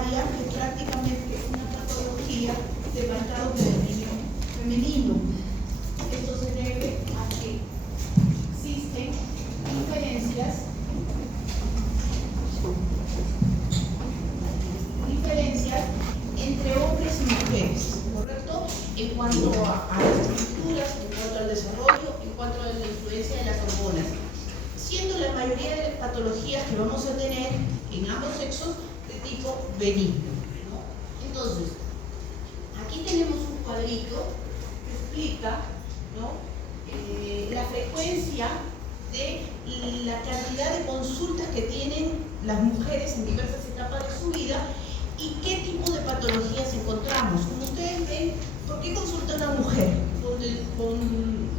mamaria, que prácticamente es una patología de marcado femenino. Esto se debe a que existen diferencias entre hombres y mujeres, ¿correcto? En cuanto a las estructuras, en cuanto al desarrollo, en cuanto a la influencia de las hormonas, siendo la mayoría de las patologías que vamos a tener en ambos sexos de tipo benigno, ¿no? Entonces, aquí tenemos un cuadrito que explica, ¿no?, la frecuencia de la cantidad de consultas que tienen las mujeres en diversas etapas de su vida y qué tipo de patologías encontramos. Como ustedes ven, ¿por qué consulta una mujer? Con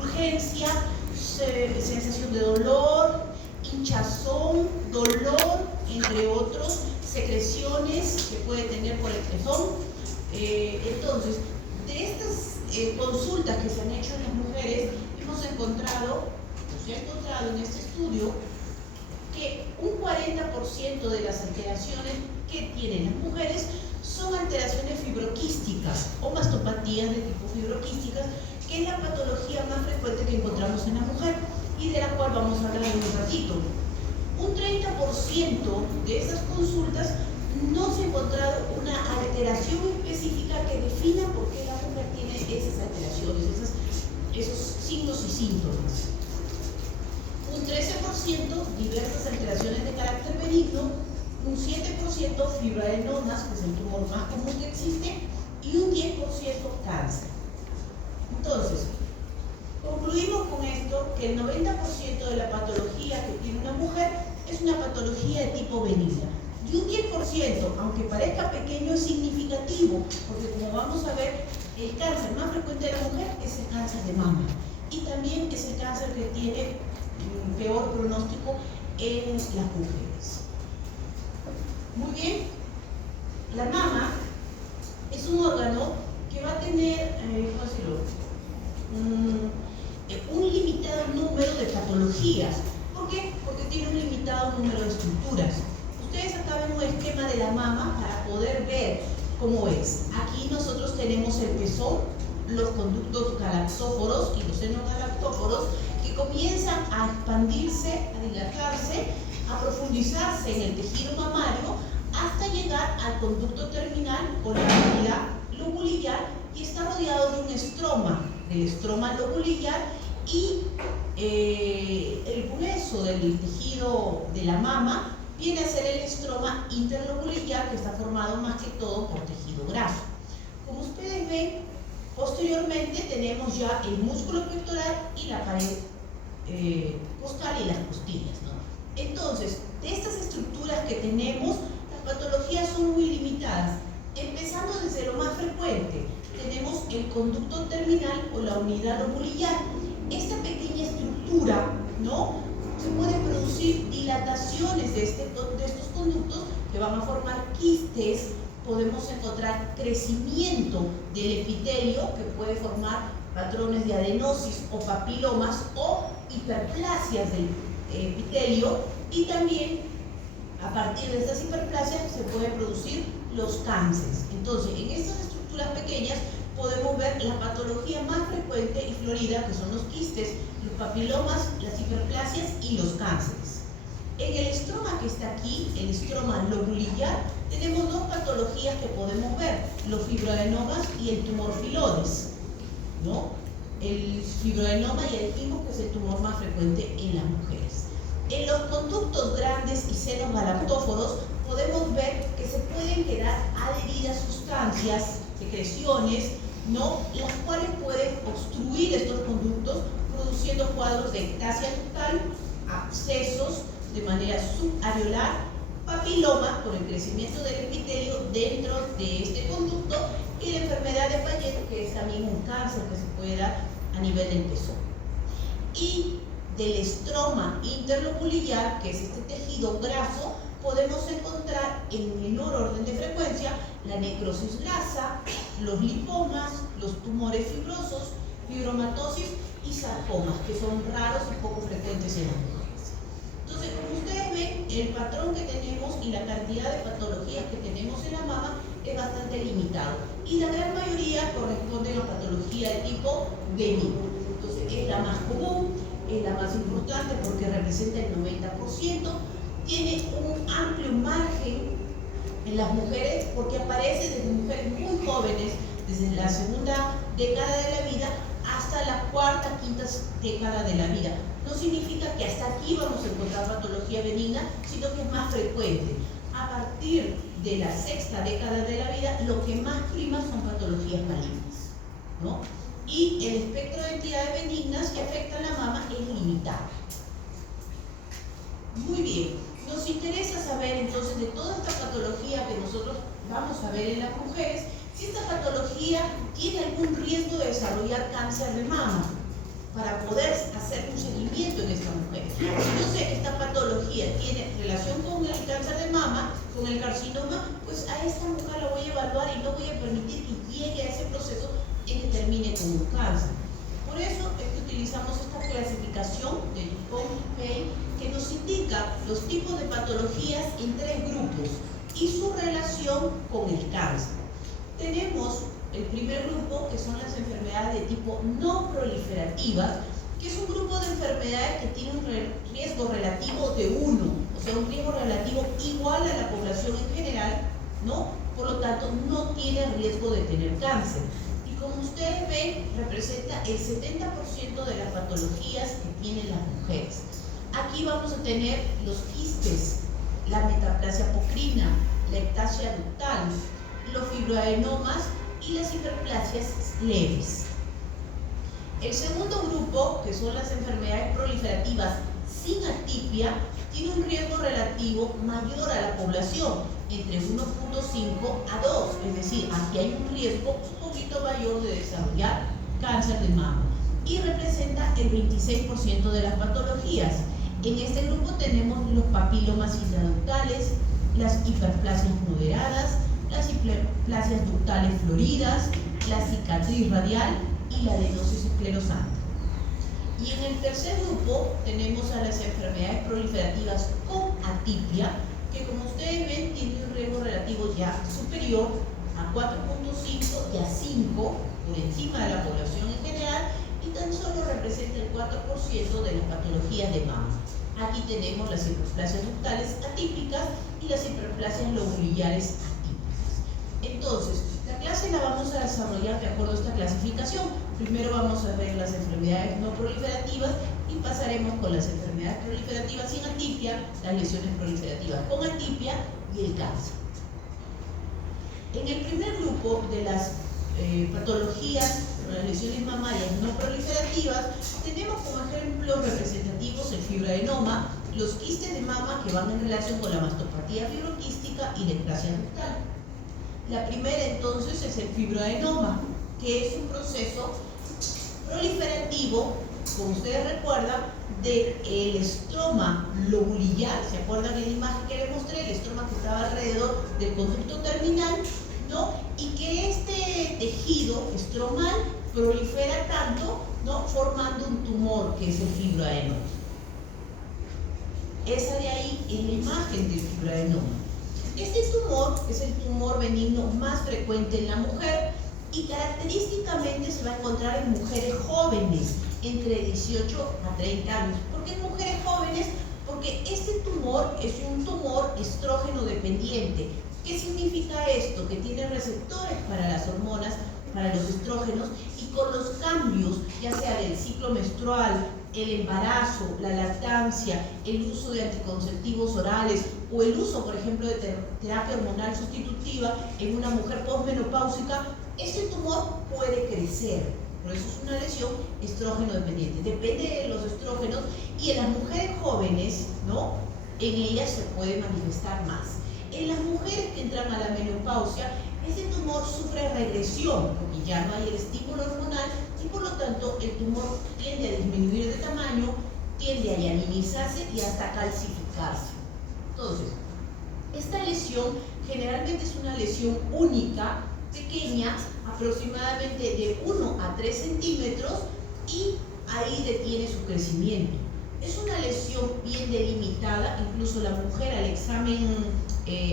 urgencia, sensación de dolor, hinchazón, dolor, entre otros, secreciones que puede tener por el pezón. Entonces, de estas consultas que se han hecho en las mujeres, se ha encontrado en este estudio que un 40% de las alteraciones que tienen las mujeres son alteraciones fibroquísticas o mastopatías de tipo fibroquísticas, que es la patología más frecuente que encontramos en la mujer y de la cual vamos a hablar en un ratito. Un 30% de esas consultas no se ha encontrado una alteración específica que defina por qué la mujer tiene esas alteraciones, esos signos y síntomas. Un 13% diversas alteraciones de carácter benigno, un 7% fibroadenomas, que es el tumor más común que existe, y un 10% cáncer. Entonces, concluimos con esto que el 90% de la patología que tiene una mujer es una patología de tipo benigna. Y un 10%, aunque parezca pequeño, es significativo, porque como vamos a ver, el cáncer más frecuente de la mujer es el cáncer de mama. Y también es el cáncer que tiene peor pronóstico en las mujeres. Muy bien, la mama es un órgano que va a tener, ¿cómo decirlo?, un limitado número de patologías. ¿Por qué? Porque tiene un limitado número de estructuras. Ustedes acá ven un esquema de la mama para poder ver cómo es. Aquí nosotros tenemos el pezón, los conductos galactóforos y los senos galactóforos que comienzan a expandirse, a dilatarse, a profundizarse en el tejido mamario hasta llegar al conducto terminal o la unidad lobulillar, y está rodeado de un estroma, del estroma lobulillar, y el grueso del tejido de la mama viene a ser el estroma interlobulillar, que está formado más que todo por tejido graso. Como ustedes ven, posteriormente tenemos ya el músculo pectoral y la pared costal y las costillas, ¿no? Entonces, de estas estructuras que tenemos, las patologías son muy limitadas. Empezando desde lo más frecuente, tenemos el conducto terminal o la unidad lobulillar. Esta pequeña estructura, ¿no?, se pueden producir dilataciones de estos conductos que van a formar quistes. Podemos encontrar crecimiento del epitelio que puede formar patrones de adenosis o papilomas o hiperplasias del epitelio, y también a partir de estas hiperplasias se pueden producir los cánceres. Entonces, en estas estructuras pequeñas podemos ver la patología más frecuente y florida, que son los quistes, los papilomas, las hiperplasias y los cánceres. En el estroma que está aquí, el estroma lobulillar, tenemos dos patologías que podemos ver: los fibroadenomas y el tumor filodes, ¿no? El fibroadenoma ya dijimos que es el tumor más frecuente en las mujeres. En los conductos grandes y senos galactóforos podemos ver que se pueden quedar adheridas sustancias, secreciones, ¿no?, las cuales pueden obstruir estos conductos, produciendo cuadros de ectasia total, abscesos de manera subareolar, papiloma por el crecimiento del epitelio dentro de este conducto, y la enfermedad de Paget, que es también un cáncer que se puede dar a nivel del pezón. Y del estroma interlobulillar, que es este tejido graso, podemos encontrar en menor orden de frecuencia la necrosis grasa, los lipomas, los tumores fibrosos, fibromatosis y sarcomas, que son raros y poco frecuentes en las mujeres. Entonces, como ustedes ven, el patrón que tenemos y la cantidad de patologías que tenemos en la mama es bastante limitado. Y la gran mayoría corresponden a patología de tipo benigno. Entonces es la más común, es la más importante porque representa el 90%, tiene un amplio margen en las mujeres porque aparece desde mujeres muy jóvenes, desde la segunda década de la vida hasta la cuarta, quinta década de la vida. No significa que hasta aquí vamos a encontrar patología benigna, sino que es más frecuente. A partir de la sexta década de la vida, lo que más prima son patologías malignas, ¿no? Y el espectro de entidades benignas que afectan la mama es limitado. Muy bien, nos interesa saber entonces de toda esta patología que nosotros vamos a ver en las mujeres, si esta patología tiene algún riesgo de desarrollar cáncer de mama, para poder hacer un seguimiento en esta mujer. Si yo sé que esta patología tiene relación con el cáncer de mama, con el carcinoma, pues a esta mujer la voy a evaluar y no voy a permitir que llegue a ese proceso en que termine con un cáncer. Por eso es que utilizamos esta clasificación de DuPont-Payne que nos indica los tipos de patologías en 3 grupos y su relación con el cáncer. Tenemos el primer grupo, que son las enfermedades de tipo no proliferativas, que es un grupo de enfermedades que tiene un riesgo relativo de 1, o sea, un riesgo relativo igual a la población en general, ¿no? Por lo tanto, no tiene riesgo de tener cáncer. Y como ustedes ven, representa el 70% de las patologías que tienen las mujeres. Aquí vamos a tener los quistes, la metaplasia apocrina, la ectasia ductal, los fibroadenomas y las hiperplasias leves. El segundo grupo, que son las enfermedades proliferativas sin atipia, tiene un riesgo relativo mayor a la población, entre 1.5 a 2, es decir, aquí hay un riesgo un poquito mayor de desarrollar cáncer de mama y representa el 26% de las patologías. En este grupo tenemos los papilomas intraductales, las hiperplasias moderadas, las hiperplasias ductales floridas, la cicatriz radial y la adenosis esclerosante. Y en el tercer grupo tenemos a las enfermedades proliferativas con atipia, que como ustedes ven tiene un riesgo relativo ya superior a 4.5 y a 5 por encima de la población en general y tan solo representa el 4% de las patologías de mama. Aquí tenemos las hiperplasias ductales atípicas y las hiperplasias lobulillares atípicas. Entonces, la clase la vamos a desarrollar de acuerdo a esta clasificación. Primero vamos a ver las enfermedades no proliferativas y pasaremos con las enfermedades proliferativas sin atipia, las lesiones proliferativas con atipia y el cáncer. En el primer grupo de las patologías, las lesiones mamarias no proliferativas, tenemos como ejemplos representativos el fibroadenoma, los quistes de mama que van en relación con la mastopatía fibroquística y la ectasia ductal. La primera entonces es el fibroadenoma, que es un proceso proliferativo, como ustedes recuerdan, del estroma lobulillar. ¿Se acuerdan de la imagen que les mostré? El estroma que estaba alrededor del conducto terminal, ¿no? Y que este tejido estromal prolifera tanto, ¿no? Formando un tumor que es el fibroadenoma. Esa de ahí es la imagen del fibroadenoma. Este tumor es el tumor benigno más frecuente en la mujer y característicamente se va a encontrar en mujeres jóvenes, entre 18 a 30 años. ¿Por qué en mujeres jóvenes? Porque este tumor es un tumor estrógeno dependiente. ¿Qué significa esto? Que tiene receptores para las hormonas, para los estrógenos, y con los cambios, ya sea del ciclo menstrual, el embarazo, la lactancia, el uso de anticonceptivos orales o el uso, por ejemplo, de terapia hormonal sustitutiva en una mujer postmenopáusica, este tumor puede crecer. Por eso es una lesión estrógeno dependiente. Depende de los estrógenos y en las mujeres jóvenes, ¿no? En ellas se puede manifestar más. En las mujeres que entran a la menopausia, este tumor sufre regresión porque ya no hay el estímulo hormonal y por lo tanto el tumor tiende a disminuir de tamaño, tiende a hialinizarse y hasta calcificarse. Entonces, esta lesión generalmente es una lesión única, pequeña, aproximadamente de 1 a 3 centímetros y ahí detiene su crecimiento. Es una lesión bien delimitada, incluso la mujer al examen,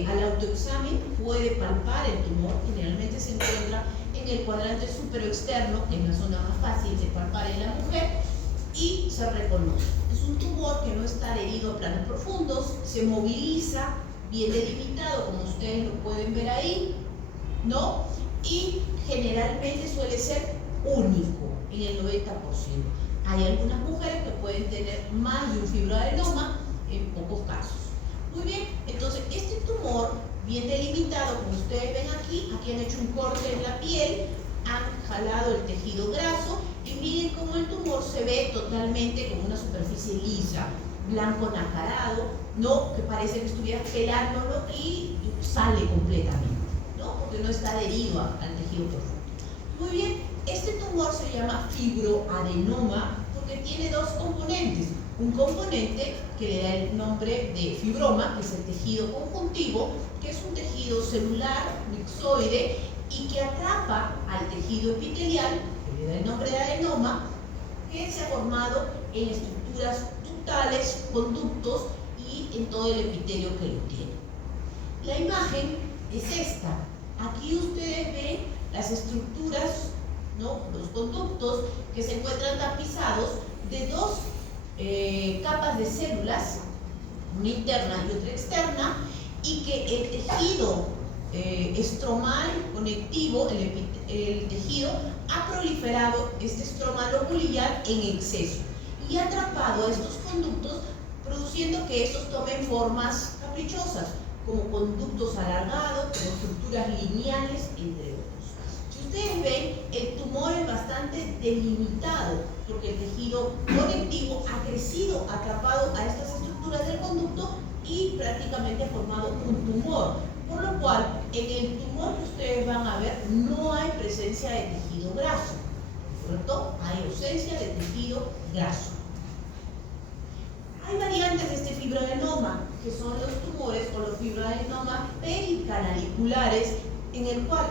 al autoexamen puede palpar el tumor, generalmente se encuentra en el cuadrante superoexterno, que es la zona más fácil de palpar en la mujer, y se reconoce. Es un tumor que no está adherido a planos profundos, se moviliza, bien delimitado, como ustedes lo pueden ver ahí, ¿no? Y generalmente suele ser único, en el 90%. Hay algunas mujeres que pueden tener más de un fibroadenoma, en pocos casos. Muy bien, entonces este tumor bien delimitado, como ustedes ven aquí han hecho un corte en la piel, han jalado el tejido graso y miren cómo el tumor se ve totalmente como una superficie lisa, blanco nacarado, ¿no? Que parece que estuviera pelándolo y sale completamente, ¿no? Porque no está adherido al tejido profundo. Muy bien, este tumor se llama fibroadenoma porque tiene dos componentes. Un componente que le da el nombre de fibroma, que es el tejido conjuntivo, que es un tejido celular, mixoide, y que atrapa al tejido epitelial, que le da el nombre de adenoma, que se ha formado en estructuras ductales, conductos y en todo el epitelio que lo tiene. La imagen es esta. Aquí ustedes ven las estructuras, ¿no? Los conductos que se encuentran tapizados de dos capas de células, una interna y otra externa, y que el tejido estromal conectivo, el tejido ha proliferado este estroma lobulillar en exceso y ha atrapado a estos conductos, produciendo que estos tomen formas caprichosas, como conductos alargados, como estructuras lineales, entre otros. Si ustedes ven, el tumor es bastante delimitado, porque el tejido conectivo ha crecido, atrapado a estas estructuras del conducto y prácticamente ha formado un tumor. Por lo cual, en el tumor que ustedes van a ver, no hay presencia de tejido graso, ¿correcto? Hay ausencia de tejido graso. Hay variantes de este fibroadenoma, que son los tumores o los fibroadenomas pericanaliculares, en el cual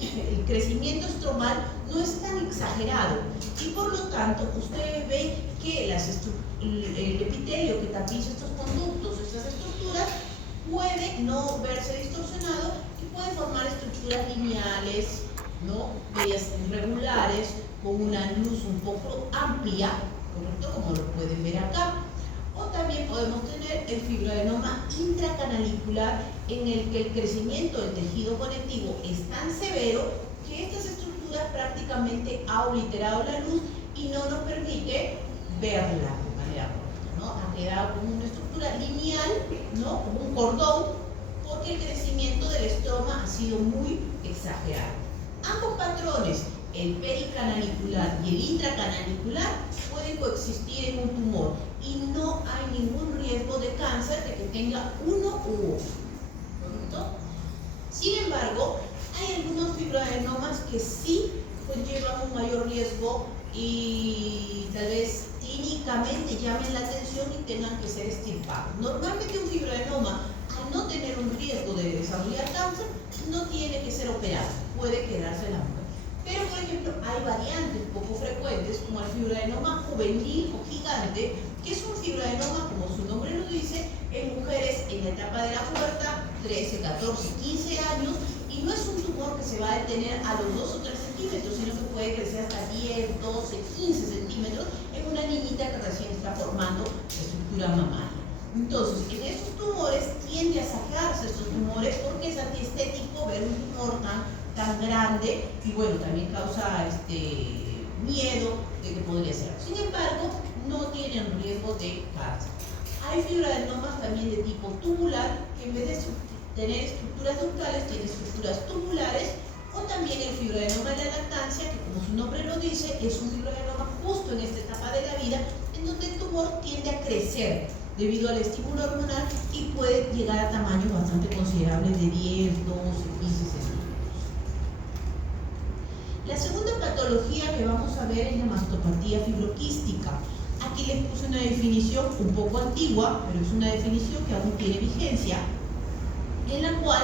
el crecimiento estromal no es tan exagerado y por lo tanto ustedes ven que el epitelio que tapiza estos conductos, estas estructuras, puede no verse distorsionado y puede formar estructuras lineales, ¿no? Medias irregulares, con una luz un poco amplia, ¿correcto? Como lo pueden ver acá. O también podemos tener el fibroadenoma intracanalicular, en el que el crecimiento del tejido conectivo es tan severo que estas estructuras prácticamente ha obliterado la luz y no nos permite verla de manera correcta, ¿no? Ha quedado como una estructura lineal, ¿no? Como un cordón, porque el crecimiento del estroma ha sido muy exagerado. Ambos patrones, el pericanalicular y el intracanalicular, pueden coexistir en un tumor y no hay ningún riesgo de cáncer de que tenga uno u otro, ¿correcto? Sin embargo, hay algunos fibroadenomas que sí conllevan un mayor riesgo y tal vez clínicamente llamen la atención y tengan que ser extirpados. Normalmente un fibroadenoma, al no tener un riesgo de desarrollar cáncer, no tiene que ser operado, puede quedarse en la mujer. Pero, por ejemplo, hay variantes poco frecuentes, como el fibroadenoma juvenil o gigante, que es un fibroadenoma, como su nombre lo dice, en mujeres en la etapa de la pubertad, 13, 14, 15 años, y no es un tumor que se va a detener a los 2 o 3 centímetros, sino que puede crecer hasta 10, 12, 15 centímetros en una niñita que recién está formando estructura mamaria. Entonces, en estos tumores tiende a sacarse estos tumores porque es antiestético ver un tumor tan grande y bueno, también causa miedo de que podría ser. Sin embargo, no tienen riesgo de cáncer. Hay fibroadenomas también de tipo tubular, que en vez de tener estructuras ductales, tiene estructuras tubulares, o también el fibroadenoma de la lactancia, que como su nombre lo dice, es un fibroadenoma justo en esta etapa de la vida, en donde el tumor tiende a crecer debido al estímulo hormonal y puede llegar a tamaños bastante considerables de 10, 12, 15 centímetros. La segunda patología que vamos a ver es la mastopatía fibroquística. Aquí les puse una definición un poco antigua, pero es una definición que aún tiene vigencia, en la cual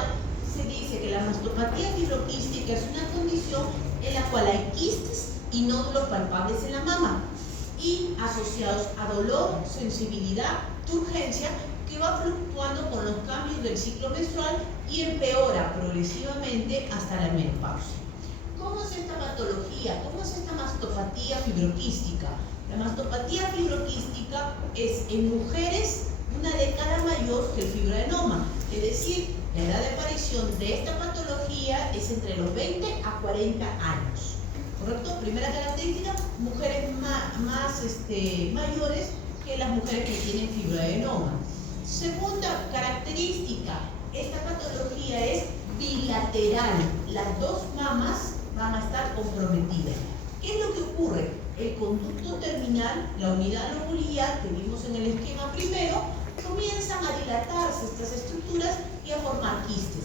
se dice que la mastopatía fibroquística es una condición en la cual hay quistes y nódulos palpables en la mama. y asociados a dolor, sensibilidad, turgencia, que va fluctuando con los cambios del ciclo menstrual y empeora progresivamente hasta la menopausia. ¿Cómo es esta patología? ¿Cómo es esta mastopatía fibroquística? La mastopatía fibroquística es en mujeres una década mayor que el fibroadenoma, es decir, la edad de aparición de esta patología es entre los 20 a 40 años. ¿Correcto? Primera característica, mujeres más mayores que las mujeres que tienen fibroadenoma. Segunda característica, esta patología es bilateral. Las dos mamas van a estar comprometidas. ¿Qué es lo que ocurre? El conducto terminal, la unidad lobular que vimos en el esquema primero, comienzan a dilatarse estas estructuras y a formar quistes.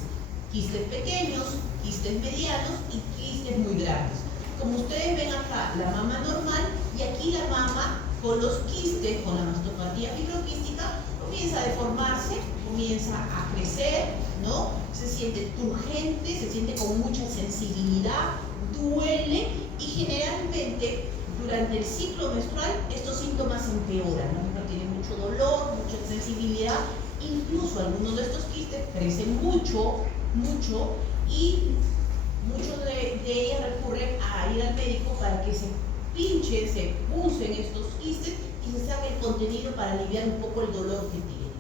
Quistes pequeños, quistes medianos y quistes muy grandes. Como ustedes ven acá, la mama normal y aquí la mama con los quistes, con la mastopatía fibroquística, comienza a deformarse, comienza a crecer, ¿no? Se siente turgente, se siente con mucha sensibilidad, duele y generalmente durante el ciclo menstrual estos síntomas empeoran. La mujer tiene mucho dolor, mucha sensibilidad, incluso algunos de estos quistes crecen mucho y muchos de ellas recurren a ir al médico para que se pinchen, se punsen estos quistes y se saque el contenido para aliviar un poco el dolor que tiene.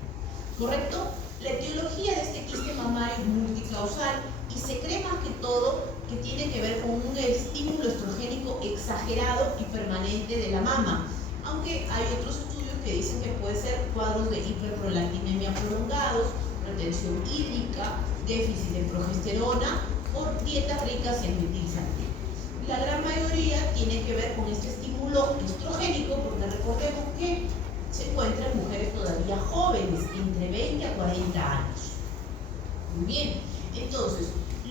¿Correcto? La etiología de este quiste mamario es multicausal y se cree más que todo que tiene que ver con un estímulo estrogénico exagerado y permanente de la mama, aunque hay otros estudios que dicen que puede ser cuadros de hiperprolactinemia prolongados, retención hídrica, déficit de progesterona por dietas ricas en metilsalicina. La gran mayoría tiene que ver con este estímulo estrogénico, porque recordemos que se encuentra en mujeres todavía jóvenes, entre 20 a 40 años. Muy bien, entonces,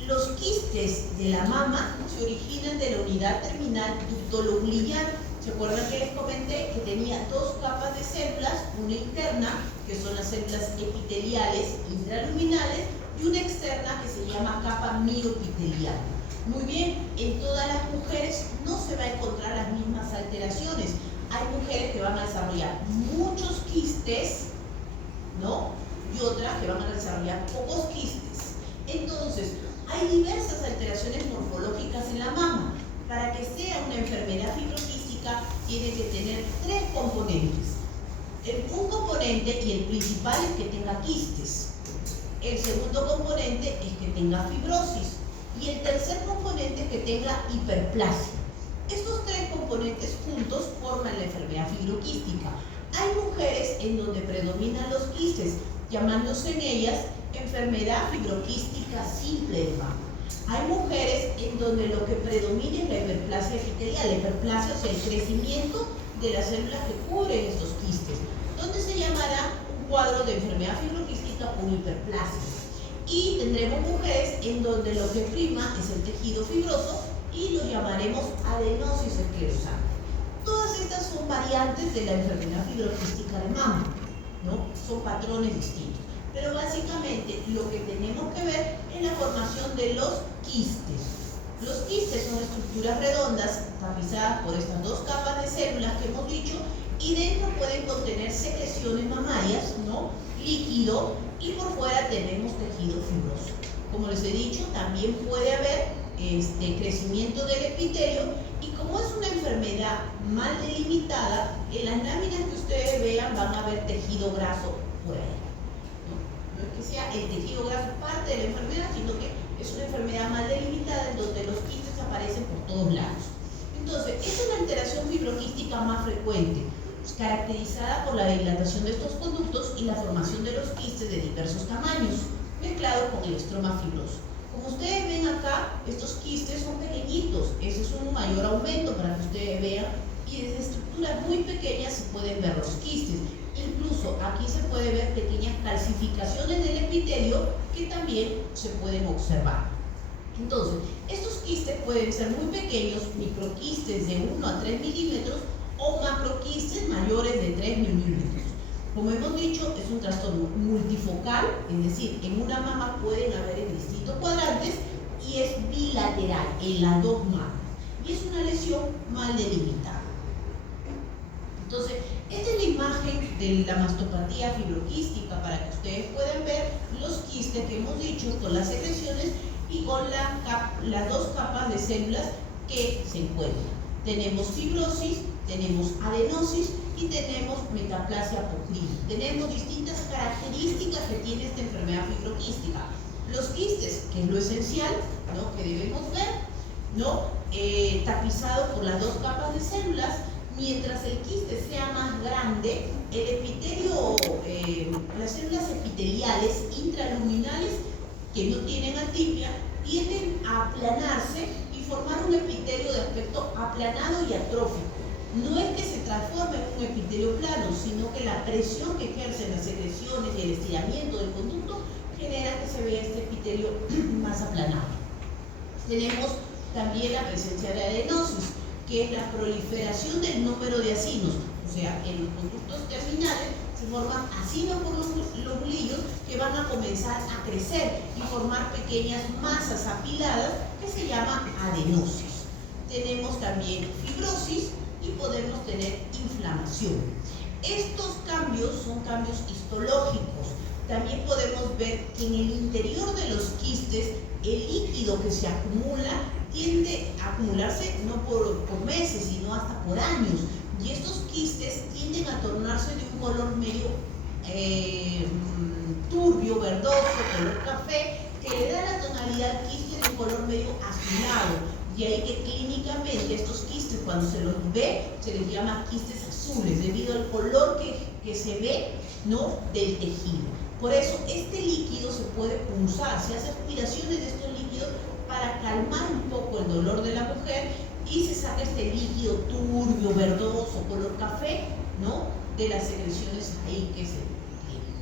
los quistes de la mama se originan de la unidad terminal ductolobular. ¿Se acuerdan que les comenté que tenía dos capas de células, una interna, que son las células epiteliales intraluminales, y una externa que se llama capa miopitelial? Muy bien, en todas las mujeres no se va a encontrar las mismas alteraciones. Hay mujeres que van a desarrollar muchos quistes, ¿no? Y otras que van a desarrollar pocos quistes. Entonces, hay diversas alteraciones morfológicas en la mama. Para que sea una enfermedad fibroquística, tiene que tener tres componentes. Un componente, y el principal, es que tenga quistes. El segundo componente es que tenga fibrosis. Y el tercer componente es que tenga hiperplasia. Estos tres componentes juntos forman la enfermedad fibroquística. Hay mujeres en donde predominan los quistes, llamándose en ellas enfermedad fibroquística simple de mama. Hay mujeres en donde lo que predomina es la hiperplasia epitelial. La hiperplasia, o sea, el crecimiento de las células que cubren estos quistes, donde se llamará un cuadro de enfermedad fibroquística con hiperplasia. Y tendremos mujeres en donde lo que prima es el tejido fibroso y lo llamaremos adenosis esclerosante. Todas estas son variantes de la enfermedad fibroquística de mama, ¿no? Son patrones distintos. Pero básicamente lo que tenemos que ver es la formación de los quistes. Los quistes son estructuras redondas tapizadas por estas dos capas de células que hemos dicho, y dentro pueden contener secreciones mamarias, ¿no? Líquido, y por fuera tenemos tejido fibroso. Como les he dicho, también puede haber crecimiento del epitelio, y como es una enfermedad mal delimitada, en las láminas que ustedes vean van a ver tejido graso por ahí. No es que sea el tejido graso parte de la enfermedad, sino que es una enfermedad mal delimitada en donde los quistes aparecen por todos lados. Entonces, es una alteración fibroquística más frecuente, caracterizada por la dilatación de estos conductos y la formación de los quistes de diversos tamaños, mezclado con el estroma fibroso. Como ustedes ven acá, estos quistes son pequeñitos. Ese es un mayor aumento para que ustedes vean, y desde estructuras muy pequeñas se pueden ver los quistes. Incluso aquí se puede ver pequeñas calcificaciones del epitelio que también se pueden observar. Entonces, estos quistes pueden ser muy pequeños, microquistes de 1 a 3 milímetros, o macroquistes mayores de 3 milímetros. Como hemos dicho, es un trastorno multifocal, es decir, en una mama pueden haber en distintos cuadrantes, y es bilateral en las dos mamas, y es una lesión mal delimitada. Entonces, esta es la imagen de la mastopatía fibroquística para que ustedes puedan ver los quistes que hemos dicho con las secreciones y con las dos capas de células que se encuentran. Tenemos fibrosis, tenemos adenosis y tenemos metaplasia apocrina. Tenemos distintas características que tiene esta enfermedad fibroquística. Los quistes, que es lo esencial, ¿no?, que debemos ver, ¿no?, tapizado por las dos capas de células. Mientras el quiste sea más grande, el epitelio, las células epiteliales intraluminales que no tienen atipia tienden a aplanarse y formar un epitelio de aspecto aplanado y atrófico. No es que se transforme en un epitelio plano, sino que la presión que ejercen las secreciones y el estiramiento del conducto genera que se vea este epitelio más aplanado. Tenemos también la presencia de adenosis, que es la proliferación del número de acinos. O sea, en los conductos terminales se forman acinos por los lobulillos que van a comenzar a crecer y formar pequeñas masas apiladas que se llama adenosis. Tenemos también fibrosis y podemos tener inflamación. Estos cambios son cambios histológicos. También podemos ver que en el interior de los quistes el líquido que se acumula tiende a acumularse no por meses, sino hasta por años. Y estos quistes tienden a tornarse de un color medio turbio, verdoso, color café, que le da la tonalidad al quiste de un color medio azulado. Y ahí que clínicamente estos quistes, cuando se los ve, se les llama quistes azules, debido al color que se ve, ¿no?, del tejido. Por eso este líquido se puede punzar, se hace aspiraciones de estos líquidos para calmar un poco el dolor de la mujer y se saca este líquido turbio, verdoso, color café, ¿no?, de las secreciones ahí que se tienen.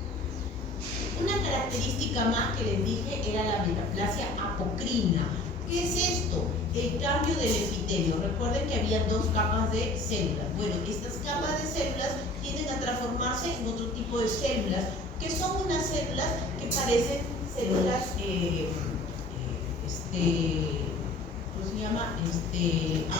Una característica más que les dije era la metaplasia apocrina. ¿Qué es esto? El cambio del epitelio. Recuerden que había dos capas de células. Bueno, estas capas de células tienden a transformarse en otro tipo de células, que son unas células que parecen células ¿cómo se llama?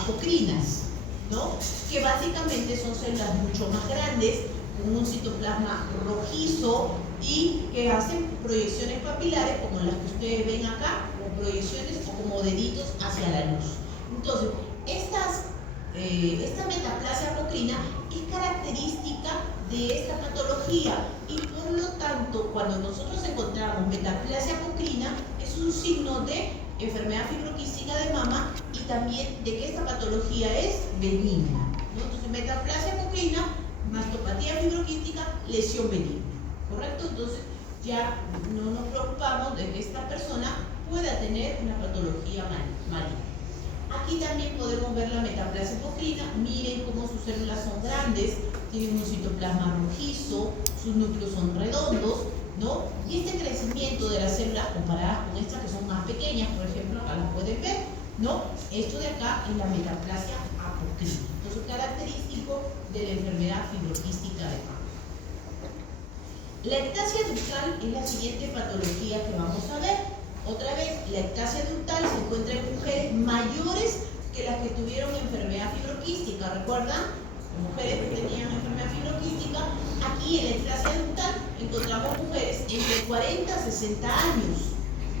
Apocrinas, ¿no?, que básicamente son células mucho más grandes, con un citoplasma rojizo y que hacen proyecciones papilares como las que ustedes ven acá, o proyecciones o como deditos hacia la luz. Entonces, esta metaplasia apocrina es característica de esta patología y por lo tanto, cuando nosotros encontramos metaplasia apocrina, es un signo de enfermedad fibroquística de mama y también de que esta patología es benigna, ¿no? Entonces, metaplasia apocrina, mastopatía fibroquística, lesión benigna, ¿correcto? Entonces, ya no nos preocupamos de que esta persona pueda tener una patología maligna. Aquí también podemos ver la metaplasia apocrina. Miren cómo sus células son grandes, tienen un citoplasma rojizo, sus núcleos son redondos, ¿no? Y este crecimiento de las células comparadas con estas que son más pequeñas, por ejemplo, acá las pueden ver, ¿no? Esto de acá es la metaplasia apocrina. Entonces, característico de la enfermedad fibroquística de mama. La ectasia ductal es la siguiente patología que vamos a ver. Otra vez, la ectasia ductal se encuentra en mujeres mayores que las que tuvieron enfermedad fibroquística. ¿Recuerdan? Las mujeres que tenían enfermedad fibroquística, aquí en la ectasia ductal encontramos mujeres entre 40 a 60 años.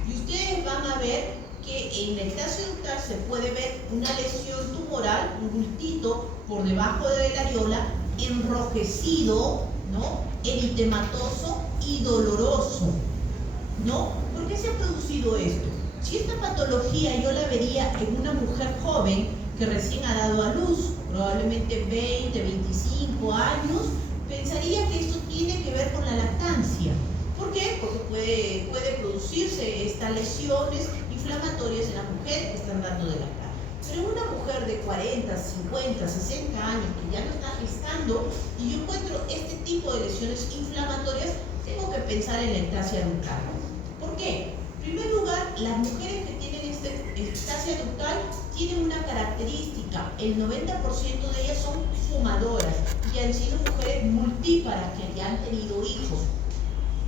Y ustedes van a ver que en la ectasia ductal se puede ver una lesión tumoral, un bultito por debajo de la areola, enrojecido, ¿no?, eritematoso y doloroso, ¿no? ¿Por qué se ha producido esto? Si esta patología yo la vería en una mujer joven que recién ha dado a luz, probablemente 20, 25 años, pensaría que esto tiene que ver con la lactancia. ¿Por qué? Porque puede producirse estas lesiones inflamatorias en las mujeres que están dando de lactar. Pero en una mujer de 40, 50, 60 años que ya no está gestando y yo encuentro este tipo de lesiones inflamatorias, tengo que pensar en la ectasia ductal. ¿Por qué? En primer lugar, las mujeres que tienen esta ectasia ductal tienen una característica: el 90% de ellas son fumadoras y han sido mujeres multíparas que ya han tenido hijos.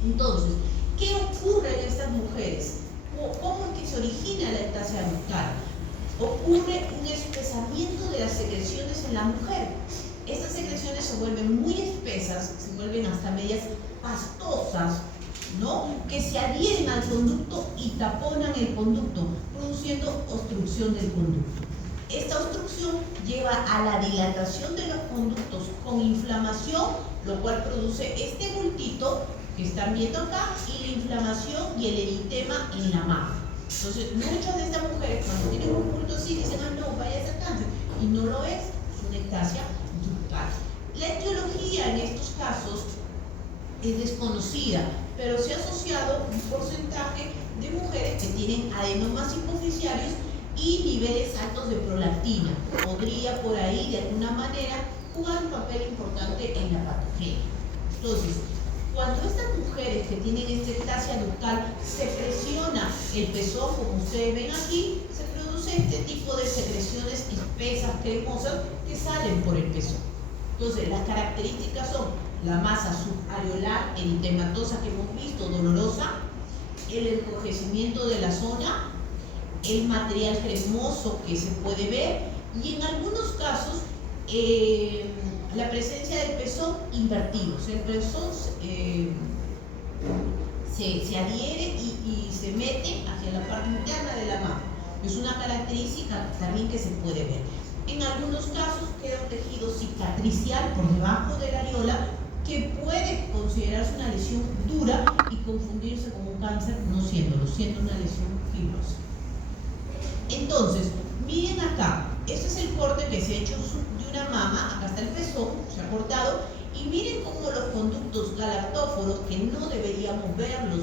Entonces, ¿qué ocurre en estas mujeres? ¿Cómo es que se origina la ectasia ductal? Ocurre un espesamiento de las secreciones en la mujer. estas secreciones se vuelven muy espesas, se vuelven hasta medias pastosas, ¿no? Que se adhieren al conducto y taponan el conducto, produciendo obstrucción del conducto. Esta obstrucción lleva a la dilatación de los conductos con inflamación, lo cual produce este bultito que están viendo acá, y la inflamación y el eritema en la mama. Entonces, muchas de estas mujeres, cuando tienen un bulto así, dicen, ah, no, vaya a ser cáncer, y no lo es una ectasia ductal. La etiología en estos casos es desconocida, pero se ha asociado un porcentaje de mujeres que tienen adenomas hipoficiarios y niveles altos de prolactina. Podría por ahí, de alguna manera, jugar un papel importante en la patogenia. Entonces, cuando estas mujeres que tienen esta ectasia ductal se presiona el pezón, como ustedes ven aquí, se produce este tipo de secreciones espesas, cremosas, que salen por el pezón. Entonces, las características son la masa subareolar eritematosa que hemos visto, dolorosa, el enrojecimiento de la zona, el material cremoso que se puede ver, y en algunos casos la presencia del pezón invertido. O sea, el pezón se adhiere y se mete hacia la parte interna de la mama. Es una característica también que se puede ver. En algunos casos queda un tejido cicatricial por debajo de la areola que puede considerarse una lesión dura y confundirse con un cáncer, no siendo una lesión fibrosa. Entonces, miren acá, este es el corte que se ha hecho de una mama, acá está el pezón, se ha cortado, y miren cómo los conductos galactóforos, que no deberíamos verlos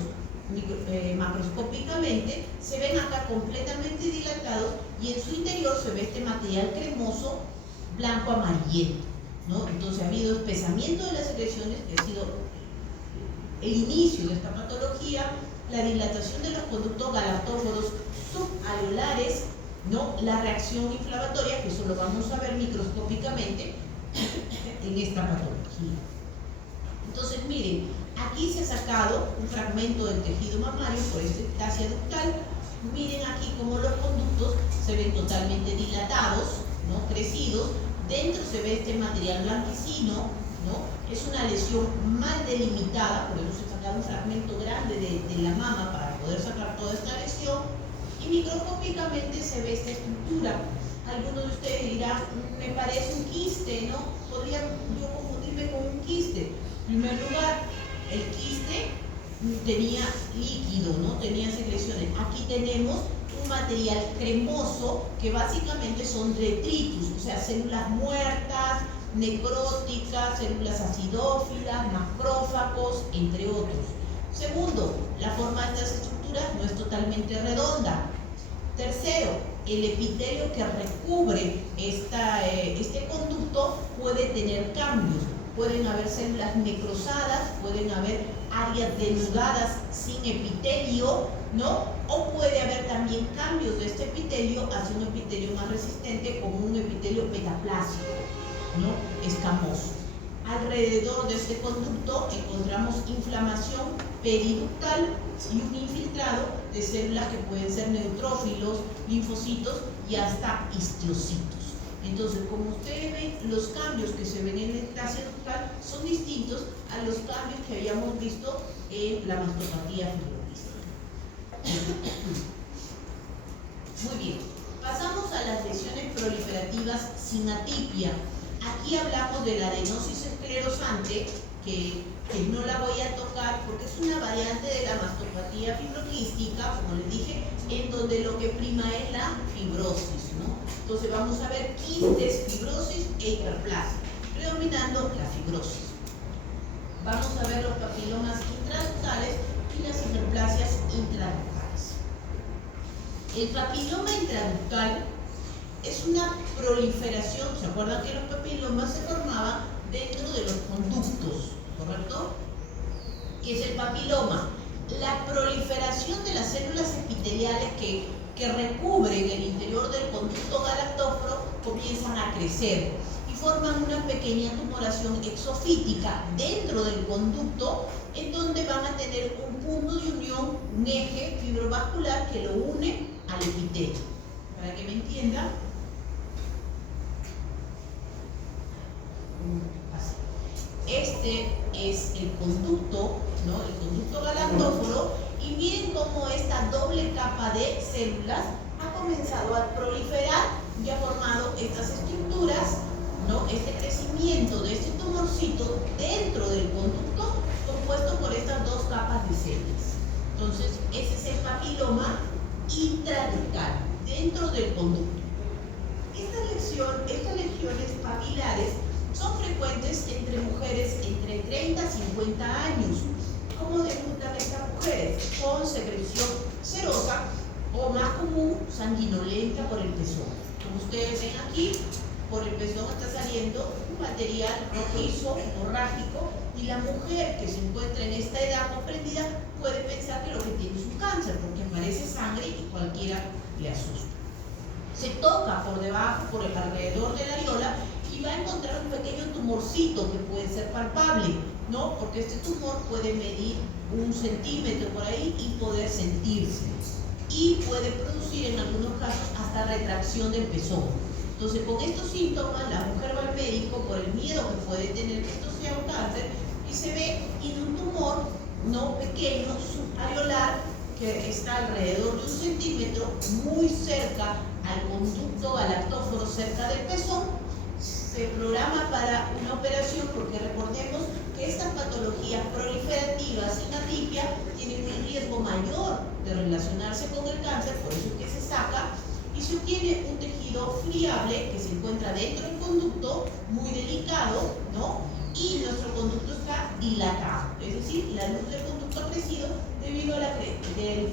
macroscópicamente, se ven acá completamente dilatados, y en su interior se ve este material cremoso blanco amarillento, ¿no? Entonces ha habido espesamiento de las secreciones, que ha sido el inicio de esta patología, la dilatación de los conductos galactóforos subareolares, ¿no? La reacción inflamatoria, que eso lo vamos a ver microscópicamente en esta patología. Entonces, miren, aquí se ha sacado un fragmento del tejido mamario por esta ectasia ductal. Miren aquí cómo los conductos se ven totalmente dilatados, ¿no? Crecidos. Dentro se ve este material blanquecino, ¿no? Es una lesión mal delimitada, por eso se ha sacado un fragmento grande de la mama para poder sacar toda esta lesión. Y microscópicamente se ve esta estructura. Algunos de ustedes dirán, me parece un quiste, ¿no? Podría yo confundirme con un quiste. En primer lugar, el quiste tenía líquido, ¿no? Tenía secreciones. Aquí tenemos un material cremoso que básicamente son detritus, o sea, células muertas, necróticas, células acidófilas, macrófagos, entre otros. Segundo, la forma de estas estructuras no es totalmente redonda. Tercero, el epitelio que recubre este conducto puede tener cambios. Pueden haber células necrosadas, pueden haber áreas denudadas sin epitelio, ¿no? O puede haber también cambios de este epitelio hacia un epitelio más resistente, como un epitelio metaplásico, ¿no? Escamoso. Alrededor de este conducto encontramos inflamación periductal y un infiltrado de células que pueden ser neutrófilos, linfocitos y hasta histiocitos. Entonces, como ustedes ven, los cambios que se ven en la ectasia ductal son distintos a los cambios que habíamos visto en la mastopatía fibroquística. Muy bien, pasamos a las lesiones proliferativas sin atipia. Aquí hablamos de la adenosis esclerosante, que no la voy a tocar porque es una variante de la mastopatía fibroquística, como les dije, en donde lo que prima es la fibrosis, ¿no? Entonces vamos a ver quistes, fibrosis e hiperplasia, predominando la fibrosis. Vamos a ver los papilomas intraductales y las hiperplasias intraductales. El papiloma intraductal es una proliferación. ¿Se acuerdan que los papilomas se formaban dentro de los conductos, correcto? ¿Qué es el papiloma? La proliferación de las células epiteliales que recubren el interior del conducto galactóforo comienzan a crecer y forman una pequeña tumoración exofítica dentro del conducto, en donde van a tener un punto de unión, un eje fibrovascular que lo une al epitelio. Para que me entiendan, así. Este es el conducto, ¿no? El conducto galactóforo, y miren cómo esta doble capa de células ha comenzado a proliferar y ha formado estas estructuras, ¿no? Este crecimiento de este tumorcito dentro del conducto compuesto por estas dos capas de células. Entonces, ese es el papiloma intraductal dentro del conducto. Estas lesiones papilares son frecuentes entre mujeres entre 30 y 50 años. ¿Cómo debutan estas mujeres? Con secreción serosa o, más común, sanguinolenta por el pezón. Como ustedes ven aquí, por el pezón está saliendo un material rojizo, hemorrágico, y la mujer que se encuentra en esta edad comprendida puede pensar que lo que tiene es un cáncer, porque aparece sangre y cualquiera le asusta. Se toca por debajo, por el alrededor de la areola, y va a encontrar un pequeño tumorcito que puede ser palpable, ¿no? Porque este tumor puede medir 1 centímetro por ahí y poder sentirse. Y puede producir en algunos casos hasta retracción del pezón. Entonces, con estos síntomas, la mujer va al médico por el miedo que puede tener que esto sea un cáncer, y se ve en un tumor, ¿no? Pequeño, subareolar, que está alrededor de 1 centímetro, muy cerca al conducto galactóforo, cerca del pezón. Se programa para una operación, porque recordemos que estas patologías proliferativas sin atipia tienen un riesgo mayor de relacionarse con el cáncer, por eso es que se saca, y se obtiene un tejido friable que se encuentra dentro del conducto, muy delicado, ¿no? Y nuestro conducto está dilatado, es decir, la luz del conducto ha crecido debido al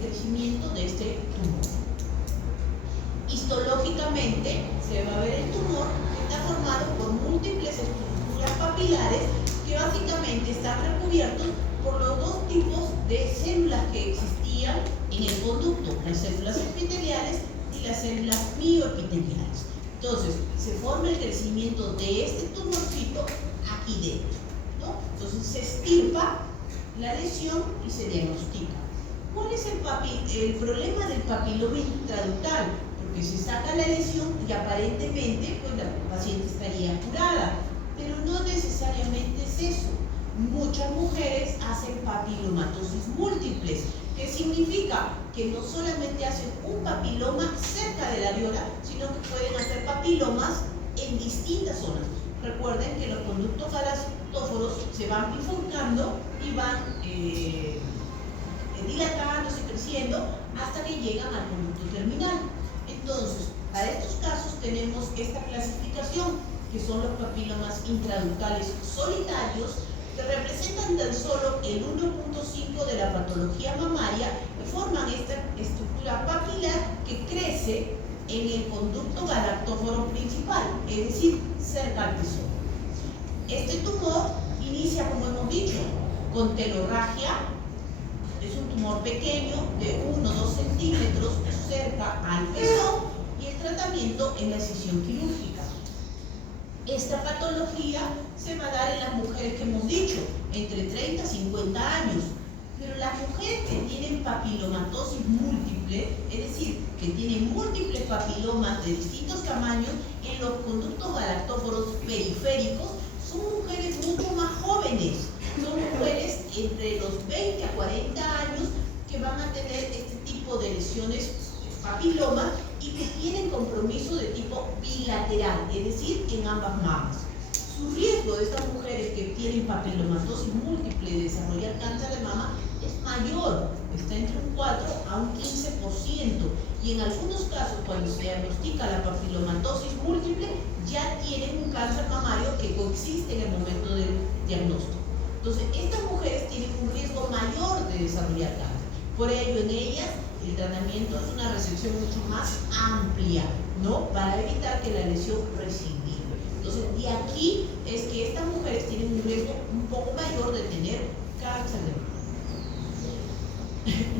crecimiento de este tumor. Histológicamente se va a ver el tumor que está formado por múltiples estructuras papilares que básicamente están recubiertos por los dos tipos de células que existían en el conducto, las células epiteliales y las células mioepiteliales. Entonces, se forma el crecimiento de este tumorcito aquí dentro, ¿no? Entonces se estirpa la lesión y se diagnostica. ¿Cuál es el problema del papiloma intraductal? Porque se saca la lesión y aparentemente pues la paciente estaría curada, pero no necesariamente es eso. Muchas mujeres hacen papilomatosis múltiples, que significa que no solamente hacen un papiloma cerca de la areola, sino que pueden hacer papilomas en distintas zonas. Recuerden que los conductos galactóforos se van bifurcando y van dilatándose, creciendo, hasta que llegan al conducto terminal. Entonces, para estos casos tenemos esta clasificación, que son los papilomas intraductales solitarios, que representan tan solo el 1.5 de la patología mamaria y forman esta estructura papilar que crece en el conducto galactóforo principal, es decir, cerca al pezón. Este tumor inicia, como hemos dicho, con telorragia. Es un tumor pequeño de 1 o 2 centímetros cerca al pezón, y el tratamiento es la excisión quirúrgica. Esta patología se va a dar en las mujeres que hemos dicho, entre 30 y 50 años. Pero las mujeres que tienen papilomatosis múltiple, es decir, que tienen múltiples papilomas de distintos tamaños en los conductos galactóforos periféricos, son mujeres mucho más jóvenes. Son mujeres entre los 20 a 40 años que van a tener este tipo de lesiones papiloma y que tienen compromiso de tipo bilateral, es decir, en ambas mamas. Su riesgo de estas mujeres que tienen papilomatosis múltiple de desarrollar cáncer de mama es mayor, está entre un 4 a un 15%, y en algunos casos, cuando se diagnostica la papilomatosis múltiple, ya tienen un cáncer mamario que coexiste en el momento del diagnóstico. Entonces, estas mujeres tienen un riesgo mayor de desarrollar cáncer. Por ello, en ellas, el tratamiento es una resección mucho más amplia, ¿no? Para evitar que la lesión recidive. Entonces, de aquí es que estas mujeres tienen un riesgo un poco mayor de tener cáncer de mama.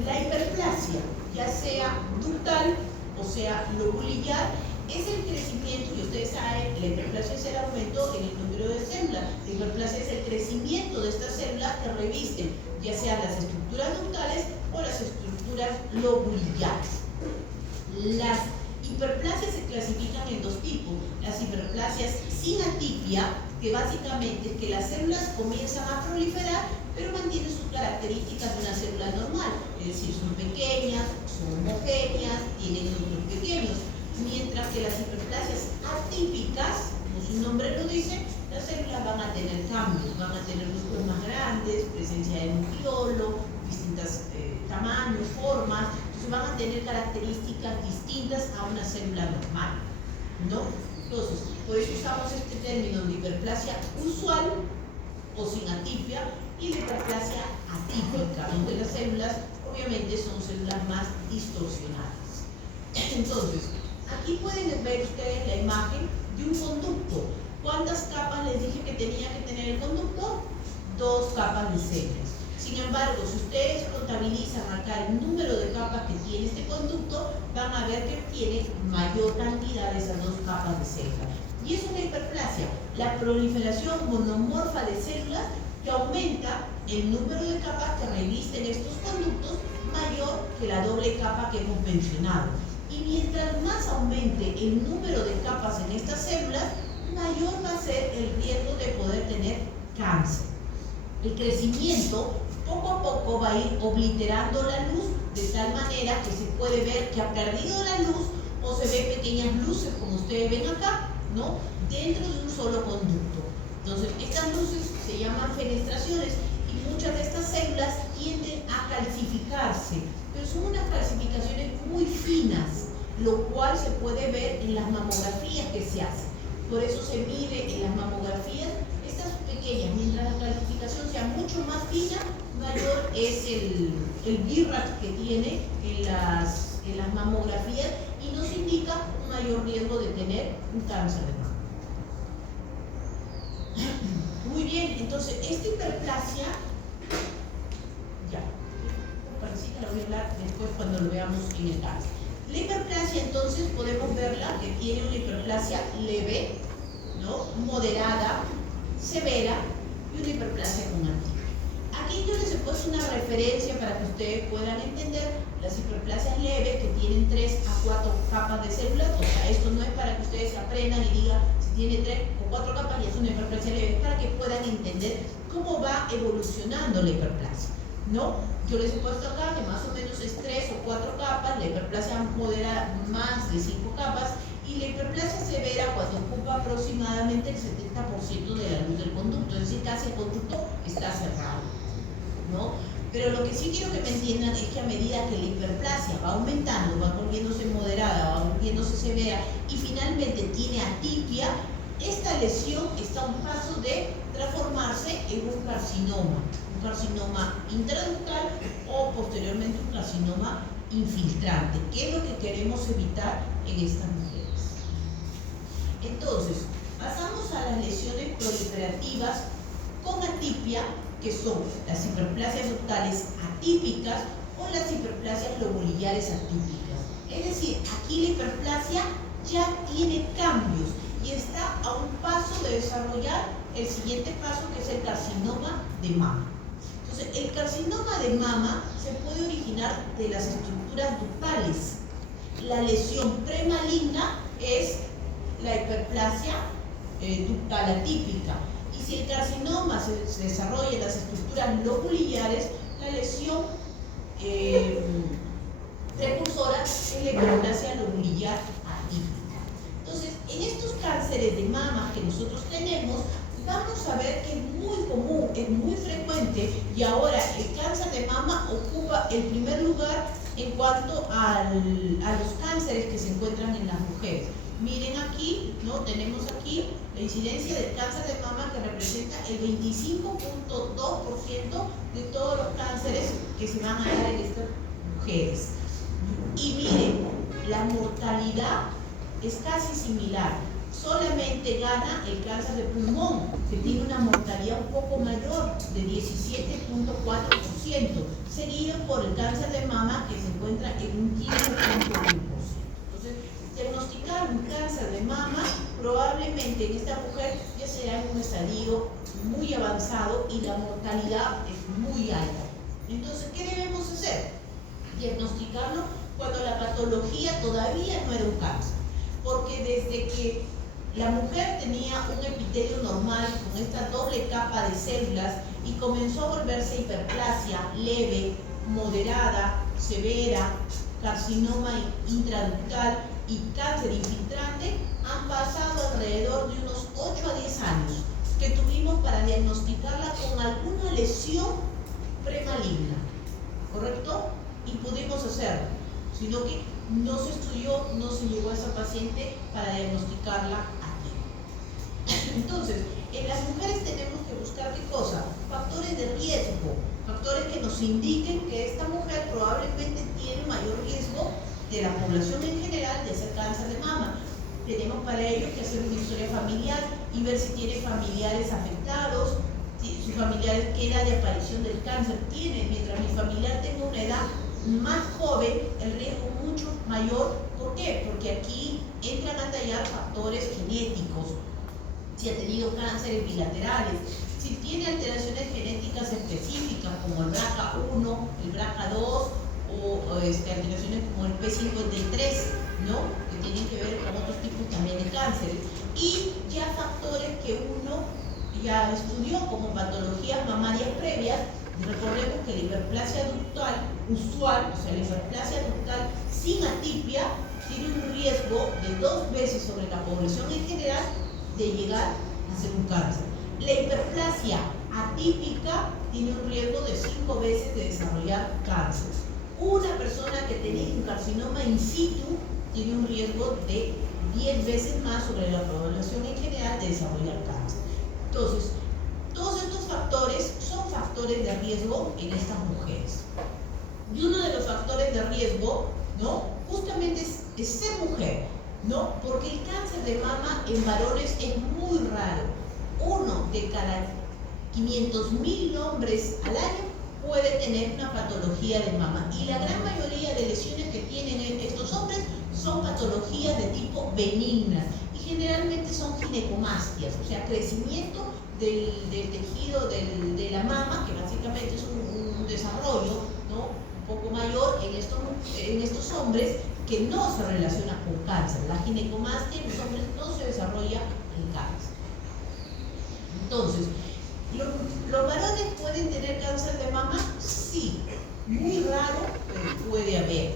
La hiperplasia, ya sea ductal o sea lobulillar, es el crecimiento, y ustedes saben, la hiperplasia es el aumento en el número de células. La hiperplasia es el crecimiento de estas células que revisten, ya sean las estructuras ductales o las estructuras lobulillares. Las hiperplasias se clasifican en dos tipos: las hiperplasias sin atipia, que básicamente es que las células comienzan a proliferar, pero mantienen sus características de una célula normal, es decir, son pequeñas, son homogéneas, tienen núcleos pequeños, mientras que las hiperplasias atípicas, como su nombre lo dice, las células van a tener cambios, van a tener núcleos más grandes, presencia de nucleolo, distintos tamaños, formas, entonces van a tener características distintas a una célula normal, ¿no? Entonces, por eso usamos este término de hiperplasia usual o sin atipia y la hiperplasia atípica, donde las células obviamente son células más distorsionadas. Entonces, aquí pueden ver ustedes la imagen de un conducto. ¿Cuántas capas les dije que tenía que tener el conducto? 2 capas de células. Sin embargo, si ustedes contabilizan acá el número de capas que tiene este conducto, van a ver que tiene mayor cantidad de esas 2 capas de células. Y eso es la hiperplasia, la proliferación monomorfa de células que aumenta el número de capas que revisten estos conductos mayor que la doble capa que hemos mencionado. Y mientras más aumente el número de capas en estas células, mayor va a ser el riesgo de poder tener cáncer. El crecimiento poco a poco va a ir obliterando la luz de tal manera que se puede ver que ha perdido la luz o se ven pequeñas luces, como ustedes ven acá, ¿no? Dentro de un solo conducto. Entonces, estas luces se llaman fenestraciones y muchas de estas células tienden a calcificarse, pero son unas calcificaciones muy finas, lo cual se puede ver en las mamografías que se hacen. Por eso se mide en las mamografías estas pequeñas, mientras la calcificación sea mucho más fina, mayor es el BIRAT que tiene en las mamografías y nos indica un mayor riesgo de tener un cáncer de mama. Muy bien, entonces esta hiperplasia, ya, parece que la voy a hablar después cuando lo veamos en el cáncer. La hiperplasia entonces podemos verla que tiene una hiperplasia leve, ¿no? Moderada, severa y una hiperplasia con atipia. Aquí yo les he puesto una referencia para que ustedes puedan entender las hiperplasias leves que tienen 3 a 4 capas de células. O sea, esto no es para que ustedes aprendan y digan si tiene 3 o 4 capas y es una hiperplasia leve, es para que puedan entender cómo va evolucionando la hiperplasia, ¿no? Yo les he puesto acá que más o menos es 3 o 4 capas, la hiperplasia moderada más de 5 capas y la hiperplasia severa cuando ocupa aproximadamente el 70% de la luz del conducto, es decir, casi el conducto está cerrado, ¿no? Pero lo que sí quiero que me entiendan es que a medida que la hiperplasia va aumentando, va volviéndose moderada, va volviéndose severa y finalmente tiene atipia, esta lesión está a un paso de transformarse en un carcinoma intraductal o posteriormente un carcinoma infiltrante, que es lo que queremos evitar en estas mujeres. Entonces, pasamos a las lesiones proliferativas con atipia, que son las hiperplasias ductales atípicas o las hiperplasias lobulillares atípicas. Es decir, aquí la hiperplasia ya tiene cambios y está a un paso de desarrollar el siguiente paso, que es el carcinoma de mama. Entonces, el carcinoma de mama se puede originar de las estructuras ductales. La lesión premaligna es la hiperplasia ductal atípica. Y si el carcinoma se desarrolla en las estructuras lobulillares, la lesión precursora es la hiperplasia lobulillar atípica. Entonces, en estos cánceres de mama que nosotros tenemos, vamos a ver que es muy común, es muy frecuente y ahora el cáncer de mama ocupa el primer lugar en cuanto a los cánceres que se encuentran en las mujeres. Miren aquí, ¿no? Tenemos aquí la incidencia del cáncer de mama que representa el 25.2% de todos los cánceres que se van a dar en estas mujeres. Y miren, la mortalidad es casi similar. Solamente gana el cáncer de pulmón, que tiene una mortalidad un poco mayor, de 17.4%, seguido por el cáncer de mama, que se encuentra en un 15.1%. Entonces, diagnosticar un cáncer de mama probablemente en esta mujer ya será en un estadio muy avanzado y la mortalidad es muy alta. Entonces, ¿qué debemos hacer? Diagnosticarlo cuando la patología todavía no era un cáncer, porque desde que La mujer tenía un epitelio normal con esta doble capa de células y comenzó a volverse hiperplasia leve, moderada, severa, carcinoma intraductal y cáncer infiltrante. Han pasado alrededor de unos 8 a 10 años que tuvimos para diagnosticarla con alguna lesión premaligna, ¿correcto? Y pudimos hacerlo, sino que no se estudió, no se llegó a esa paciente para diagnosticarla aquí. Entonces, en las mujeres tenemos que buscar ¿qué cosa? Factores de riesgo, factores que nos indiquen que esta mujer probablemente tiene mayor riesgo de la población en general de hacer cáncer de mama. Tenemos para ello que hacer una historia familiar y ver si tiene familiares afectados, si sus familiares, qué edad de aparición del cáncer tienen. Mientras mi familiar tenga una edad más joven, el riesgo mucho mayor. ¿Por qué? Porque aquí entran a tallar factores genéticos. Si ha tenido cánceres bilaterales, si tiene alteraciones genéticas específicas como el BRCA1, el BRCA2 o alteraciones como el P53, ¿no? Que tienen que ver con otros tipos también de cánceres. Y ya factores que uno ya estudió como patologías mamarias previas. Recordemos que la hiperplasia ductal usual, o sea, la hiperplasia ductal sin atipia, tiene un riesgo de 2 veces sobre la población en general de llegar a ser un cáncer. La hiperplasia atípica tiene un riesgo de 5 veces de desarrollar cáncer. Una persona que tiene un carcinoma in situ tiene un riesgo de 10 veces más sobre la población en general de desarrollar cáncer. Entonces, todos estos factores son factores de riesgo en estas mujeres. Y uno de los factores de riesgo, ¿no? Justamente es ser mujer, ¿no? Porque el cáncer de mama en varones es muy raro. Uno de cada 500.000 hombres al año puede tener una patología de mama. Y la gran mayoría de lesiones que tienen estos hombres son patologías de tipo benignas. Y generalmente son ginecomastias, o sea, crecimiento del tejido de la mama, que básicamente es un desarrollo, ¿no? Un poco mayor en estos hombres que no se relaciona con cáncer. La ginecomastia en los hombres no se desarrolla en cáncer. Entonces, ¿los varones pueden tener cáncer de mama? Sí, muy raro, pero puede haber.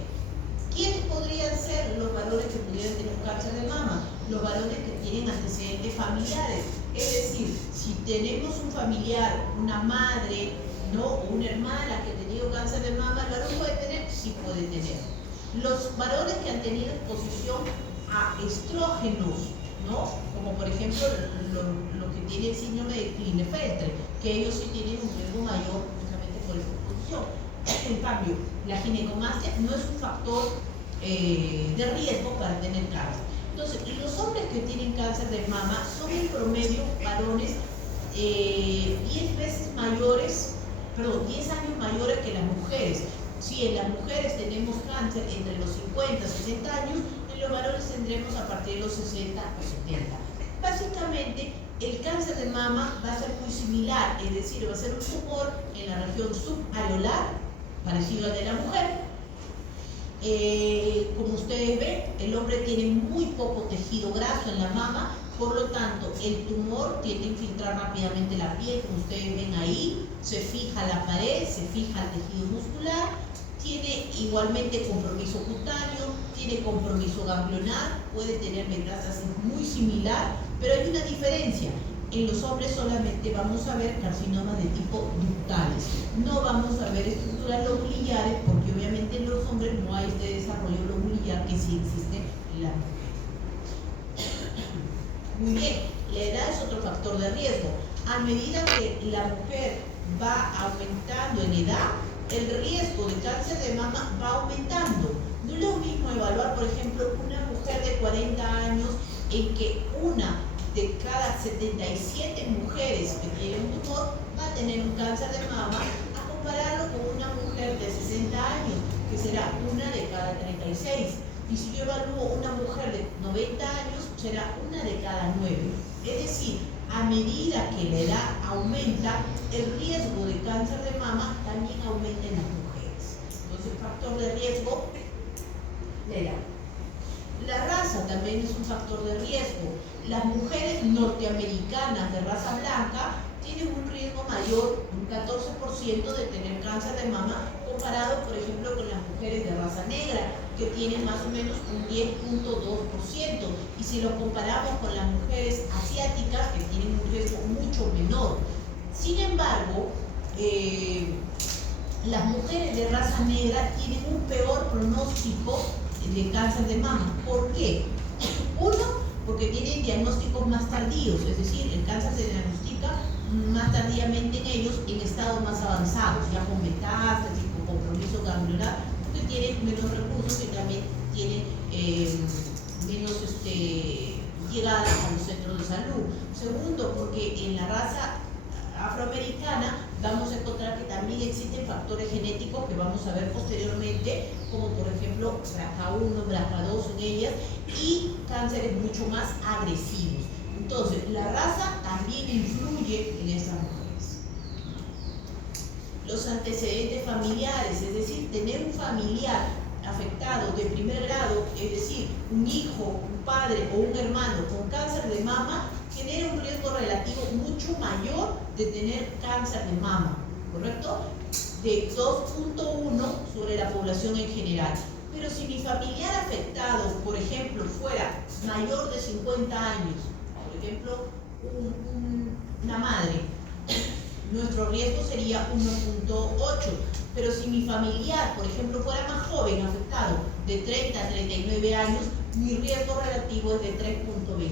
¿Quiénes podrían ser los varones que pudieran tener un cáncer de mama? Los varones que tienen antecedentes familiares. Es decir, si tenemos un familiar, una madre, ¿no? O una hermana que ha tenido cáncer de mama, ¿el varón puede tener? Sí puede tener. Los varones que han tenido exposición a estrógenos, ¿no? Como por ejemplo lo que tiene el síndrome de Klinefelter, que ellos sí tienen un riesgo mayor justamente por esa exposición. En cambio, la ginecomastia no es un factor de riesgo para tener cáncer. Entonces, los hombres que tienen cáncer de mama son en promedio varones 10 años mayores que las mujeres. Si en las mujeres tenemos cáncer entre los 50 y 60 años, en los varones tendremos a partir de los 60 o 70. Básicamente, el cáncer de mama va a ser muy similar, es decir, va a ser un tumor en la región subareolar, parecido al de la mujer. Como ustedes ven, el hombre tiene muy poco tejido graso en la mama, por lo tanto, el tumor tiende a infiltrar rápidamente la piel, como ustedes ven ahí, se fija la pared, se fija el tejido muscular, tiene igualmente compromiso cutáneo, tiene compromiso ganglionar, puede tener metástasis muy similar, pero hay una diferencia. En los hombres solamente vamos a ver carcinomas de tipo ductales, no vamos a ver estructuras lobulillares, porque obviamente en los hombres no hay este desarrollo lobulillar que sí existe en la mujer. Muy bien, la edad es otro factor de riesgo. A medida que la mujer va aumentando en edad, el riesgo de cáncer de mama va aumentando. No es lo mismo evaluar, por ejemplo, una mujer de 40 años en que una de cada 77 mujeres que tienen un tumor va a tener un cáncer de mama, a compararlo con una mujer de 60 años, que será una de cada 36. Y si yo evalúo una mujer de 90 años, será una de cada 9. Es decir, a medida que la edad aumenta, el riesgo de cáncer de mama también aumenta en las mujeres. Entonces, el factor de riesgo, la edad. La raza también es un factor de riesgo. Las mujeres norteamericanas de raza blanca tienen un riesgo mayor, un 14% de tener cáncer de mama, comparado, por ejemplo, con las mujeres de raza negra, que tienen más o menos un 10.2%. Y si lo comparamos con las mujeres asiáticas, que tienen un riesgo mucho menor. Sin embargo, las mujeres de raza negra tienen un peor pronóstico de cáncer de mama. ¿Por qué? Uno, porque tienen diagnósticos más tardíos, es decir, el cáncer se diagnostica más tardíamente en ellos en estados más avanzados, ya con metástasis, con compromiso ganglionar, porque tienen menos recursos y también tienen menos llegada a los centros de salud. Segundo, porque en la raza afroamericana vamos a encontrar que también existen factores genéticos que vamos a ver posteriormente, como por ejemplo BRCA1, BRCA2 en ellas, y cánceres mucho más agresivos. Entonces, la raza también influye en esas mujeres. Los antecedentes familiares, es decir, tener un familiar afectado de primer grado, es decir, un hijo, un padre o un hermano con cáncer de mama, genera un riesgo relativo mucho mayor de tener cáncer de mama, ¿correcto? De 2.1 sobre la población en general. Pero si mi familiar afectado, por ejemplo, fuera mayor de 50 años, por ejemplo, una madre, nuestro riesgo sería 1.8. Pero si mi familiar, por ejemplo, fuera más joven afectado, de 30 a 39 años, mi riesgo relativo es de 3.28.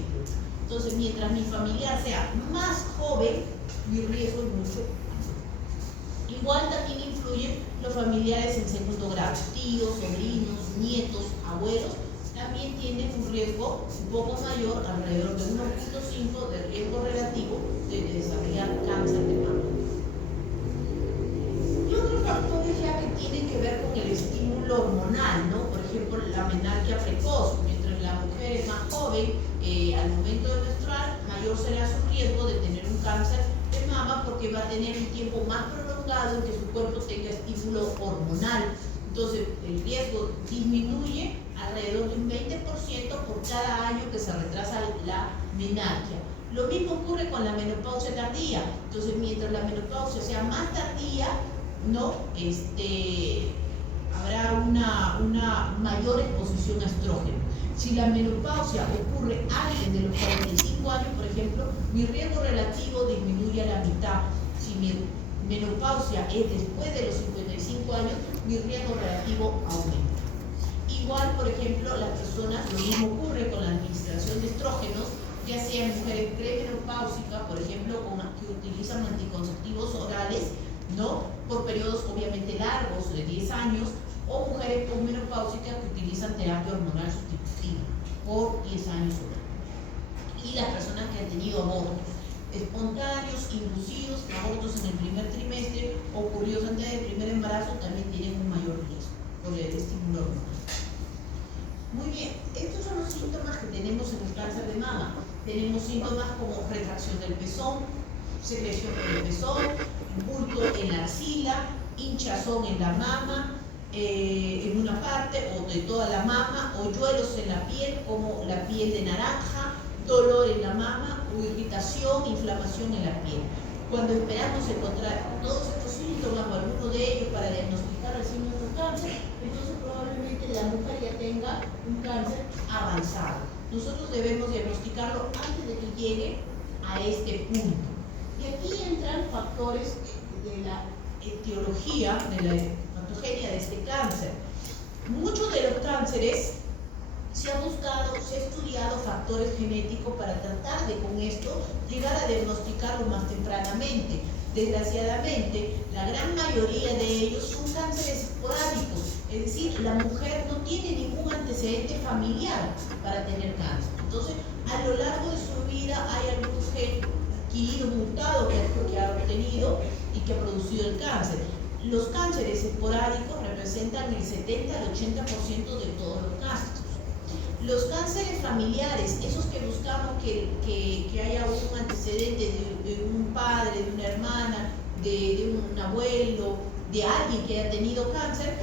Entonces, mientras mi familiar sea más joven, mi riesgo es mucho mayor. Igual también influyen los familiares en segundo grado, tíos, sobrinos, nietos, abuelos, también tienen un riesgo un poco mayor, alrededor de 1.5 de riesgo relativo de desarrollar cáncer de mama. Y otros factores ya que tienen que ver con el estímulo hormonal, ¿no? Por ejemplo, la menarquia precoz. Mientras la mujer es más joven, al momento de menstruar, mayor será su riesgo de tener un cáncer de mama, porque va a tener un tiempo más prolongado en que su cuerpo tenga estímulo hormonal. Entonces, el riesgo disminuye alrededor de un 20% por cada año que se retrasa la menarquia. Lo mismo ocurre con la menopausia tardía. Entonces, mientras la menopausia sea más tardía, ¿no? Habrá una mayor exposición a estrógeno. Si la menopausia ocurre antes de los 45 años, por ejemplo, mi riesgo relativo disminuye a la mitad. Si mi menopausia es después de los 55 años, mi riesgo relativo aumenta. Igual, por ejemplo, las personas, lo mismo ocurre con la administración de estrógenos, ya sean mujeres premenopáusicas, por ejemplo, que utilizan anticonceptivos orales, ¿no? Por periodos obviamente largos, de 10 años, o mujeres posmenopáusicas que utilizan terapia hormonal sustitutiva por 10 años o más. Y las personas que han tenido abortos espontáneos, inducidos, abortos en el primer trimestre, ocurridos antes del primer embarazo, también tienen un mayor riesgo por el estímulo hormonal. Muy bien, estos son los síntomas que tenemos en el cáncer de mama. Tenemos síntomas como retracción del pezón, secreción por el pezón, bulto en la axila, hinchazón en la mama, en una parte o de toda la mama, hoyuelos en la piel como la piel de naranja, dolor en la mama o irritación, inflamación en la piel. Cuando esperamos encontrar todos estos síntomas o alguno de ellos para diagnosticar el signo de cáncer, entonces probablemente la mujer ya tenga un cáncer avanzado. Nosotros debemos diagnosticarlo antes de que llegue a este punto. Y aquí entran factores de la etiología, de la patogenia de este cáncer. Muchos de los cánceres se ha buscado, se ha estudiado factores genéticos para tratar de con esto llegar a diagnosticarlo más tempranamente. Desgraciadamente, la gran mayoría de ellos son cánceres esporádicos, es decir, la mujer no tiene ningún antecedente familiar para tener cáncer. Entonces, a lo largo de su vida hay algún gen adquirido, mutado que ha obtenido y que ha producido el cáncer. Los cánceres esporádicos representan el 70 al 80% de todos los cánceres. Los cánceres familiares, esos que buscamos que haya un antecedente de un padre, de una hermana, de un abuelo, de alguien que haya tenido cáncer,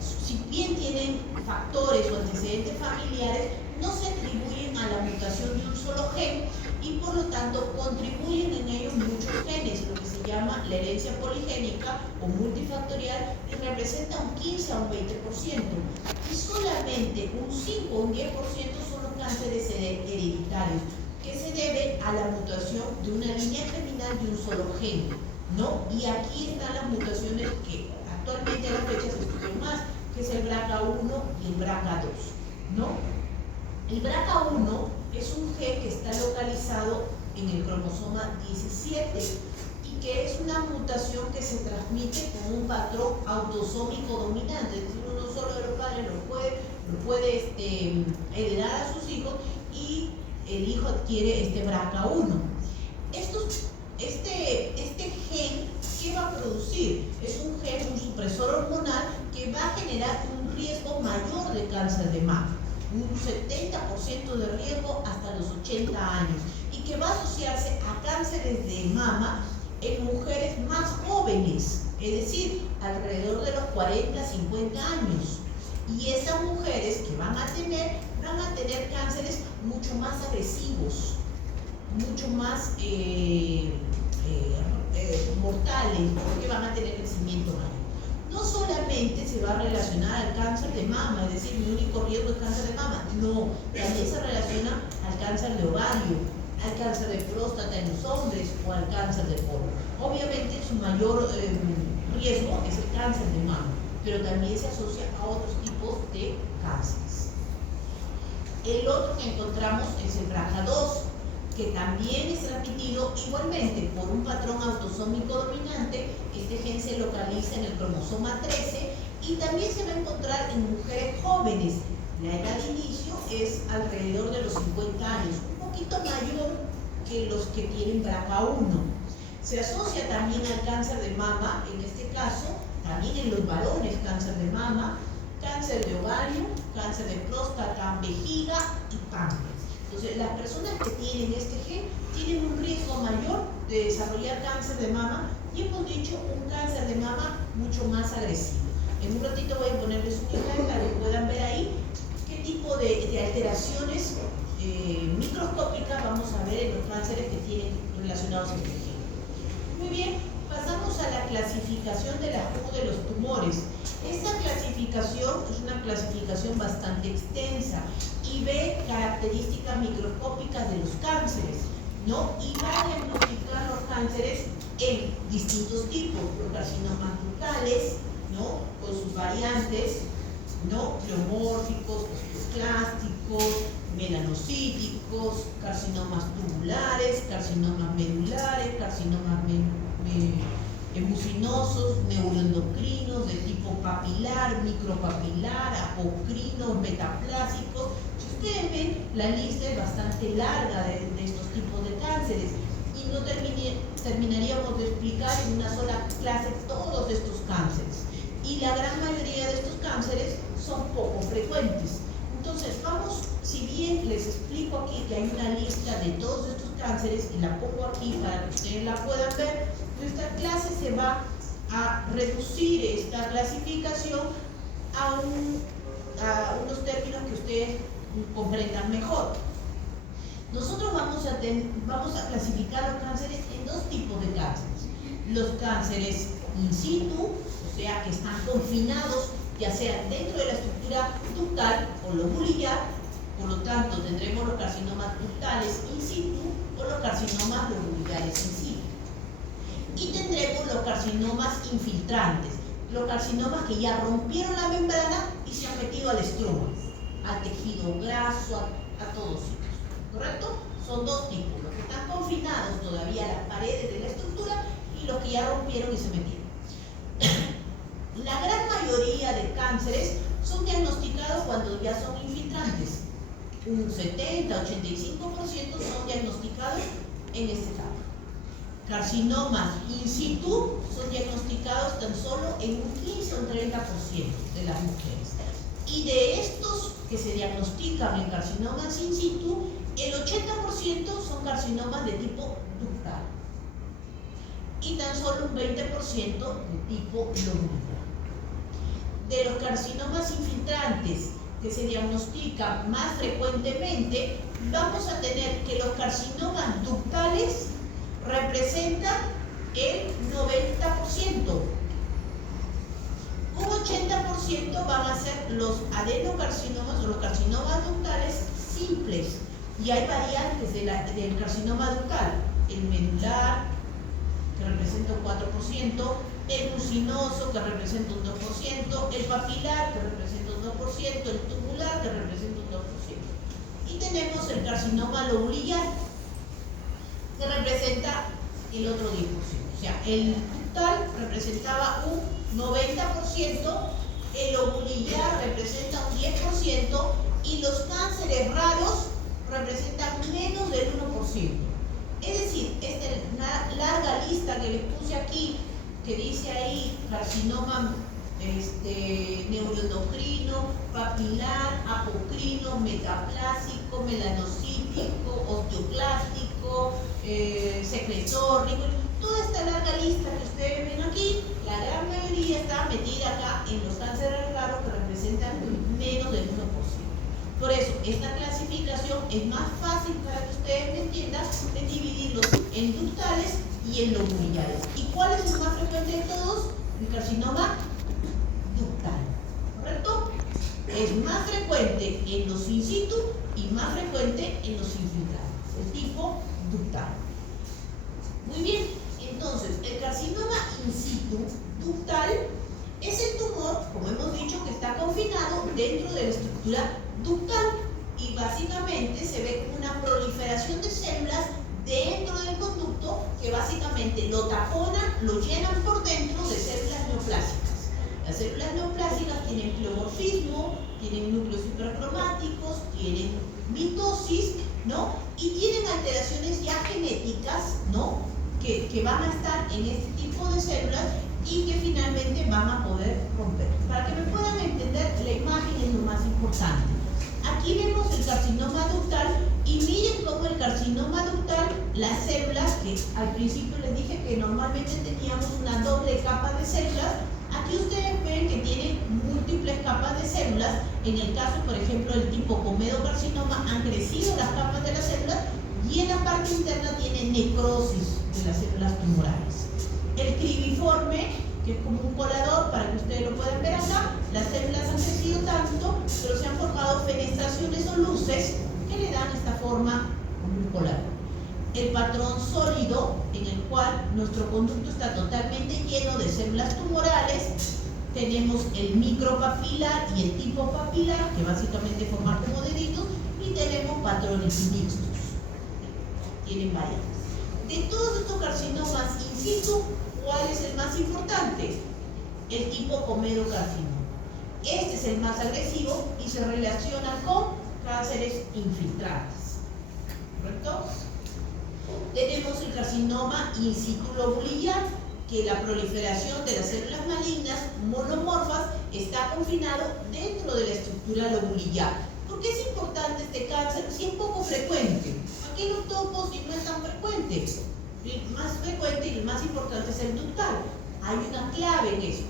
si bien tienen factores o antecedentes familiares no se atribuyen a la mutación de un solo gen y por lo tanto contribuyen en ello muchos genes, lo que se llama la herencia poligénica o multifactorial, y representa un 15 a un 20%. Y solamente un 5 o un 10% son los cánceres hereditarios, que se debe a la mutación de una línea germinal de un solo gen, ¿no? Y aquí están las mutaciones que actualmente a la fecha se estudian más, que es el BRCA1 y el BRCA2, ¿no? El BRCA1 es un gen que está localizado en el cromosoma 17 y que es una mutación que se transmite con un patrón autosómico dominante, es decir, uno solo de los padres lo puede heredar a sus hijos y el hijo adquiere este BRCA1. Este gen, ¿qué va a producir? Es un gen, un supresor hormonal que va a generar un riesgo mayor de cáncer de mama, un 70% de riesgo hasta los 80 años, y que va a asociarse a cánceres de mama en mujeres más jóvenes, es decir, alrededor de los 40, 50 años. Y esas mujeres que van a tener cánceres mucho más agresivos, mucho más mortales, porque van a tener crecimiento mayor. No solamente se va a relacionar al cáncer de mama, es decir, mi único riesgo es cáncer de mama, no, también se relaciona al cáncer de ovario, al cáncer de próstata en los hombres o al cáncer de colon. Obviamente su mayor riesgo es el cáncer de mama, pero también se asocia a otros tipos de cánceres. El otro que encontramos es el BRCA2, que también es transmitido igualmente por un patrón autosómico dominante. Este gen se localiza en el cromosoma 13 y también se va a encontrar en mujeres jóvenes. La edad de inicio es alrededor de los 50 años, un poquito mayor que los que tienen BRCA1. Se asocia también al cáncer de mama, en este caso, también en los varones, cáncer de mama, cáncer de ovario, cáncer de próstata, vejiga y páncreas. Entonces, las personas que tienen este gen tienen un riesgo mayor de desarrollar cáncer de mama y hemos dicho un cáncer de mama mucho más agresivo. En un ratito voy a ponerles un ejemplo para que puedan ver ahí qué tipo de alteraciones microscópicas vamos a ver en los cánceres que tienen relacionados a este gen. Muy bien, pasamos a la clasificación de la WHO de los tumores. Esta clasificación es una clasificación bastante extensa y ve características microscópicas de los cánceres, ¿no? Y va a diagnosticar los cánceres en distintos tipos, los carcinomas ductales, ¿no? Con sus variantes, ¿no? Pleomórficos, osteoclásticos, melanocíticos, carcinomas tubulares, carcinomas medulares, carcinomas mucinosos, neuroendocrinos de tipo papilar, micropapilar, apocrinos, metaplásicos. Si ustedes ven, la lista es bastante larga de estos tipos de cánceres y no terminaríamos de explicar en una sola clase todos estos cánceres. Y la gran mayoría de estos cánceres son poco frecuentes. Entonces, si bien les explico aquí que hay una lista de todos estos cánceres y la pongo aquí para que ustedes la puedan ver, nuestra clase se va a reducir esta clasificación a unos términos que ustedes comprendan mejor. Nosotros vamos a clasificar los cánceres en dos tipos de cánceres. Los cánceres in situ, o sea que están confinados, ya sea dentro de la estructura ductal o lobulillar, por lo tanto tendremos los carcinomas ductales in situ o los carcinomas lobulillares in situ. Y tendremos los carcinomas infiltrantes, los carcinomas que ya rompieron la membrana y se han metido al estroma, al tejido graso, a todos sitios, ¿correcto? Son dos tipos, los que están confinados todavía a las paredes de la estructura y los que ya rompieron y se metieron. La gran mayoría de cánceres son diagnosticados cuando ya son infiltrantes. Un 70-85% son diagnosticados en esta etapa. Carcinomas in situ son diagnosticados tan solo en un 15 o un 30% de las mujeres. Y de estos que se diagnostican en carcinomas in situ, el 80% son carcinomas de tipo ductal y tan solo un 20% de tipo lobular. De los carcinomas infiltrantes que se diagnostican más frecuentemente, vamos a tener que los carcinomas ductales representan el 90%. Un 80% van a ser los adenocarcinomas o los carcinomas ductales simples. Y hay variantes del carcinoma ductal: el medular, que representa un 4%, el mucinoso, que representa un 2%, el papilar, que representa un 2%, el tubular, que representa un 2%. Y tenemos el carcinoma lobulillar, que representa el otro 10%. O sea, el ductal representaba un 90%, el lobulillar representa un 10% y los cánceres raros representan menos del 1%. Es decir, esta larga lista que les puse aquí, que dice ahí carcinoma neuroendocrino, papilar, apocrino, metaplásico, melanocítico, osteoclástico, secretórnico, toda esta larga lista que ustedes ven aquí, la gran mayoría está metida acá en los cánceres raros, que representan menos del 1%. Por eso, esta clasificación es más fácil para que ustedes me entiendan, de dividirlos en ductales y en lobulillares. ¿Y cuál es el más frecuente de todos? El carcinoma ductal, ¿correcto? Es más frecuente en los in situ y más frecuente en los infiltrados, el tipo ductal. Muy bien, entonces, el carcinoma in situ ductal es el tumor, como hemos dicho, que está confinado dentro de la estructura ductal y básicamente se ve como una proliferación de células dentro del conducto que básicamente lo taponan, lo llenan por dentro de células neoplásicas. Las células neoplásicas tienen pleomorfismo, tienen núcleos hipercromáticos, tienen mitosis, ¿no? Y tienen alteraciones ya genéticas, ¿no? Que van a estar en este tipo de células y que finalmente van a poder romper. Para que me puedan entender, la imagen es lo más importante. Aquí vemos el carcinoma ductal y miren cómo el carcinoma ductal, las células, que al principio les dije que normalmente teníamos una doble capa de células, aquí ustedes ven que tiene múltiples capas de células. En el caso, por ejemplo, del tipo comedocarcinoma, han crecido las capas de las células y en la parte interna tiene necrosis de las células tumorales. El cribiforme, que es como un colador, para que ustedes lo puedan ver acá, las células han crecido tanto, pero se han formado fenestraciones o luces que le dan esta forma como un colador. El patrón sólido, en el cual nuestro conducto está totalmente lleno de células tumorales. Tenemos el micropapilar y el tipo papilar, que básicamente forman como deditos, y tenemos patrones mixtos. Tienen variantes. De todos estos carcinomas in situ, ¿cuál es el más importante? El tipo comedocarcinoma. Este es el más agresivo y se relaciona con cánceres infiltrados. ¿Correcto? Tenemos el carcinoma in situ lobulillar, que la proliferación de las células malignas monomorfas está confinado dentro de la estructura lobulillar. ¿Por qué es importante este cáncer? Si es poco frecuente. Aquí lo topo si no es tan frecuente. El más frecuente y el más importante es el ductal. Hay una clave en eso.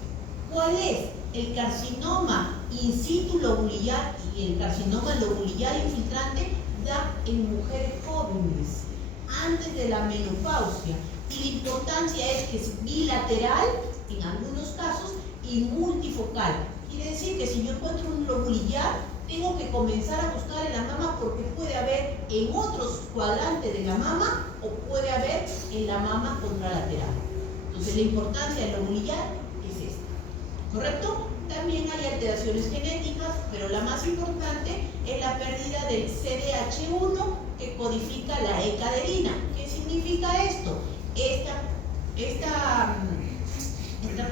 ¿Cuál es? El carcinoma in situ lobulillar y el carcinoma lobulillar infiltrante da en mujeres jóvenes, antes de la menopausia. Y la importancia es que es bilateral en algunos casos y multifocal. Quiere decir que si yo encuentro un lobulillar, tengo que comenzar a buscar en la mama, porque puede haber en otros cuadrantes de la mama o puede haber en la mama contralateral. Entonces la importancia del lobulillar es esta. ¿Correcto? También hay alteraciones genéticas, pero la más importante es la pérdida del CDH1, que codifica la E-caderina. ¿Qué significa esto? Esta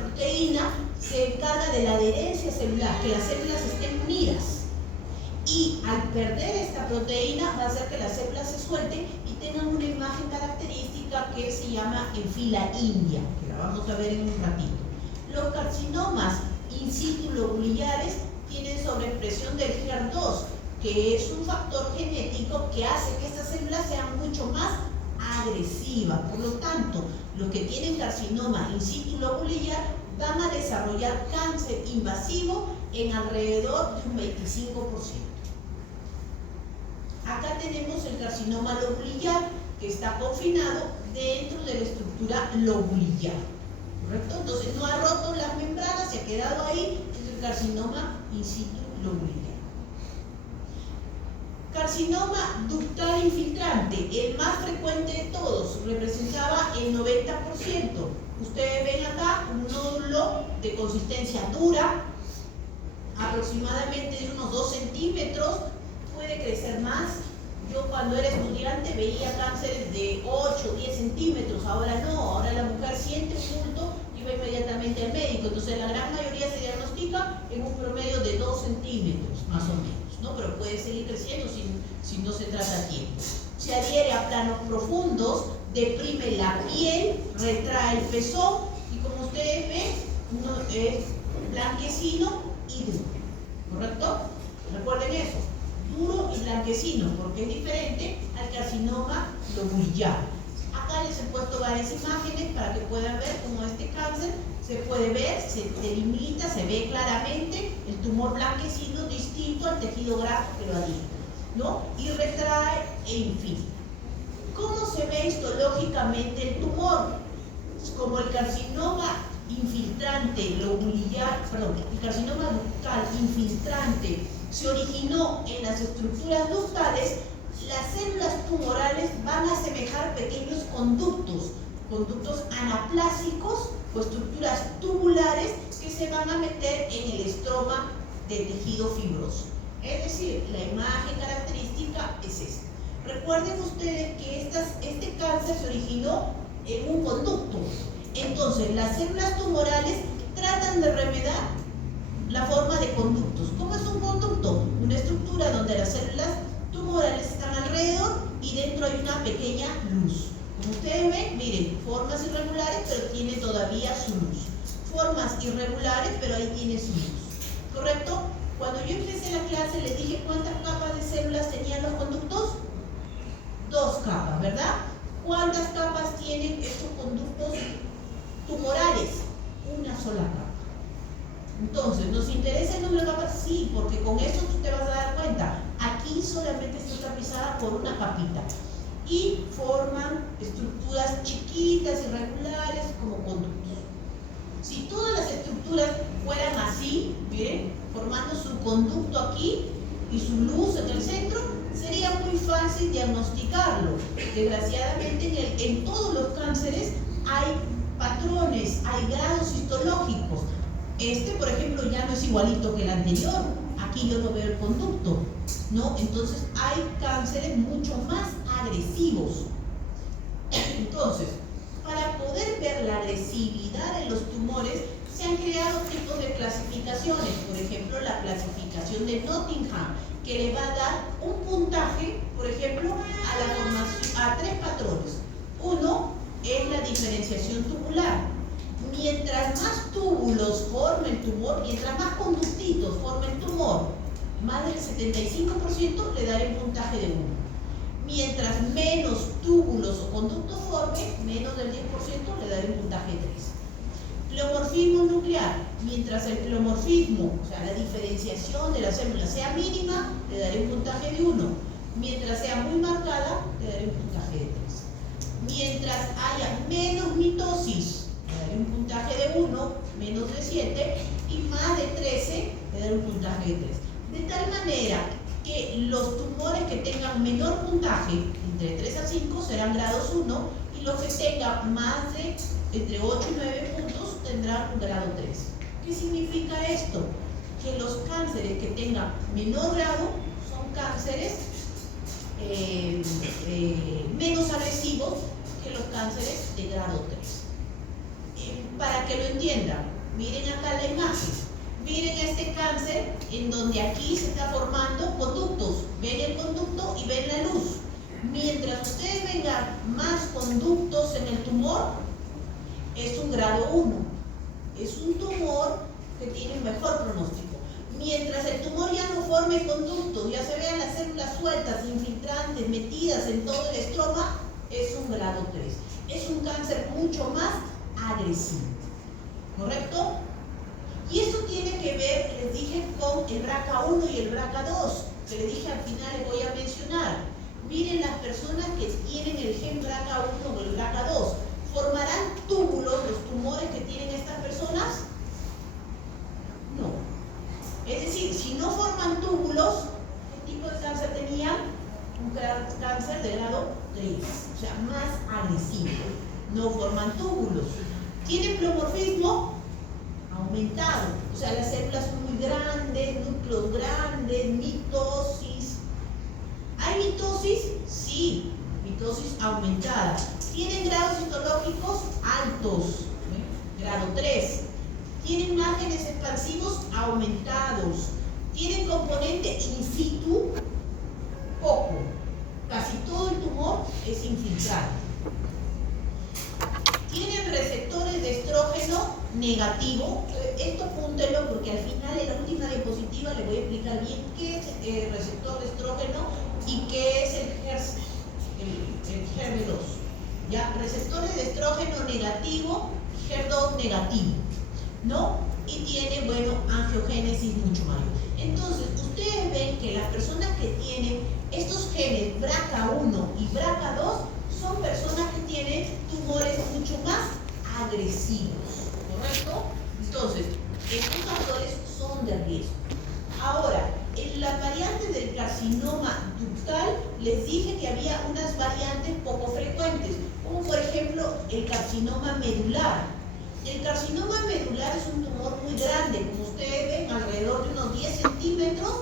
proteína se encarga de la adherencia celular, que las células estén unidas. Y al perder esta proteína va a hacer que las células se suelten y tengan una imagen característica que se llama en fila india, que la vamos a ver en un ratito. Los carcinomas in situ lobulillares tienen sobreexpresión del HER2, que es un factor genético que hace que estas células sean mucho más agresivas. Por lo tanto, los que tienen carcinoma in situ lobulillar van a desarrollar cáncer invasivo en alrededor de un 25%. Acá tenemos el carcinoma lobulillar, que está confinado dentro de la estructura lobulillar, ¿correcto? Entonces no ha roto las membranas, se ha quedado ahí, es el carcinoma in situ lobulillar. Carcinoma ductal infiltrante, el más frecuente de todos, representaba el 90%. Ustedes ven acá un nódulo de consistencia dura, aproximadamente de unos 2 centímetros, puede crecer más. Yo cuando era estudiante veía cánceres de 8 o 10 centímetros, ahora no, ahora la mujer siente un bulto y va inmediatamente al médico. Entonces la gran mayoría se diagnostica en un promedio de 2 centímetros, más o menos, ¿no? Pero puede seguir creciendo si no se trata a tiempo. Se adhiere a planos profundos, deprime la piel, retrae el pezón y como ustedes ven, es blanquecino y duro, ¿correcto? Recuerden eso, duro y blanquecino, porque es diferente al carcinoma lobulillar. Acá les he puesto varias imágenes para que puedan ver cómo este cáncer se puede ver, se delimita, se ve claramente el tumor blanquecino distinto al tejido graso que lo adhiere, ¿no? Y retrae e infiltra. ¿Cómo se ve histológicamente el tumor? Como el carcinoma infiltrante lobulillar, perdón, el carcinoma ductal infiltrante se originó en las estructuras ductales, las células tumorales van a asemejar pequeños conductos anaplásicos o estructuras tubulares que se van a meter en el estroma del tejido fibroso. Es decir, la imagen característica es esta. Recuerden ustedes que este cáncer se originó en un conducto. Entonces, las células tumorales tratan de remediar la forma de conductos. ¿Cómo es un conducto? Una estructura donde las células tumorales están alrededor y dentro hay una pequeña luz. Como ustedes ven, miren, formas irregulares, pero tiene todavía su luz. Formas irregulares, pero ahí tiene su luz. ¿Correcto? Cuando yo empecé la clase les dije cuántas capas de células tenían los conductos. 2 capas, ¿verdad? ¿Cuántas capas tienen estos conductos tumorales? Una sola capa. Entonces, ¿nos interesa el número de capas? Sí, porque con eso tú te vas a dar cuenta. Aquí solamente está tapizada por una capita y forman estructuras chiquitas, irregulares, como conductos. Si todas las estructuras fueran así, miren, formando su conducto aquí y su luz en el centro, sería muy fácil diagnosticarlo. Desgraciadamente, en todos los cánceres hay patrones, hay grados histológicos. Este, por ejemplo, ya no es igualito que el anterior. Aquí yo no veo el conducto, ¿no? Entonces, hay cánceres mucho más agresivos. Entonces, para poder ver la agresividad en los tumores, se han creado tipos de clasificaciones. Por ejemplo, la clasificación de Nottingham, que le va a dar un puntaje, por ejemplo, a 3 patrones. Uno es la diferenciación tubular. Mientras más túbulos forme el tumor, mientras más conductitos forme el tumor, más del 75% le daré un puntaje de 1. Mientras menos túbulos o conductos forme, menos del 10% le daré un puntaje de 3. Pleomorfismo nuclear. Mientras el pleomorfismo, o sea, la diferenciación de la célula sea mínima, le daré un puntaje de 1. Mientras sea muy marcada, le daré un puntaje de 3. Mientras haya menos mitosis, le daré un puntaje de 1, menos de 7, y más de 13, le daré un puntaje de 3. De tal manera que los tumores que tengan menor puntaje, entre 3 a 5, serán grados 1, y los que tengan más de entre 8 y 9 puntos tendrán un grado 3. ¿Qué significa esto? Que los cánceres que tengan menor grado son cánceres menos agresivos que los cánceres de grado 3. Para que lo entiendan, miren acá la imagen. Miren este cáncer en donde aquí se está formando conductos. Ven el conducto y ven la luz. Mientras ustedes vengan más conductos en el tumor, es un grado 1. Es un tumor que tiene un mejor pronóstico. Mientras el tumor ya no forme conductos, ya se vean las células sueltas, infiltrantes, metidas en todo el estroma, es un grado 3. Es un cáncer mucho más agresivo. ¿Correcto? Y esto tiene que ver, les dije, con el BRCA1 y el BRCA2, que les dije al final les voy a mencionar. Miren las personas que tienen el gen BRCA1 o el BRCA2. ¿Formarán túbulos los tumores que tienen estas personas? No. Es decir, si no forman túbulos, ¿qué tipo de cáncer tenían? Un cáncer de grado 3, o sea, más agresivo. No forman túbulos. ¿Tienen pleomorfismo? Aumentado. O sea, las células son muy grandes, núcleos grandes, mitosis. ¿Hay mitosis? Sí, mitosis aumentada. ¿Tienen grados histológicos? Altos, grado 3. ¿Tienen márgenes expansivos? Aumentados. ¿Tienen componente in situ? Poco. Casi todo el tumor es infiltrado. ¿Tienen receptores de estrógeno negativo? Esto apúntenlo porque al final en la última diapositiva les voy a explicar bien qué es el receptor de estrógeno y qué es el HER2. ¿Ya? Receptores de estrógeno negativo, HER2 negativo, ¿no? Y tiene, bueno, angiogénesis mucho mayor. Entonces, ustedes ven que las personas que tienen estos genes BRCA1 y BRCA2 son personas que tienen tumores mucho más agresivos, ¿correcto? Entonces, estos factores son de riesgo. Ahora, en las variantes del carcinoma ductal, les dije que había unas variantes poco frecuentes, como por ejemplo el carcinoma medular. El carcinoma medular es un tumor muy grande, como ustedes ven, alrededor de unos 10 centímetros,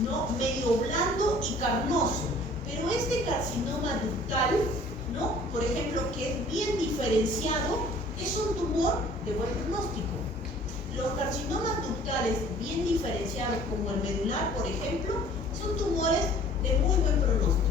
¿no? Medio blando y carnoso. Pero este carcinoma ductal, ¿no? Por ejemplo, que es bien diferenciado, es un tumor de buen pronóstico. Los carcinomas ductales bien diferenciados, como el medular, por ejemplo, son tumores de muy buen pronóstico,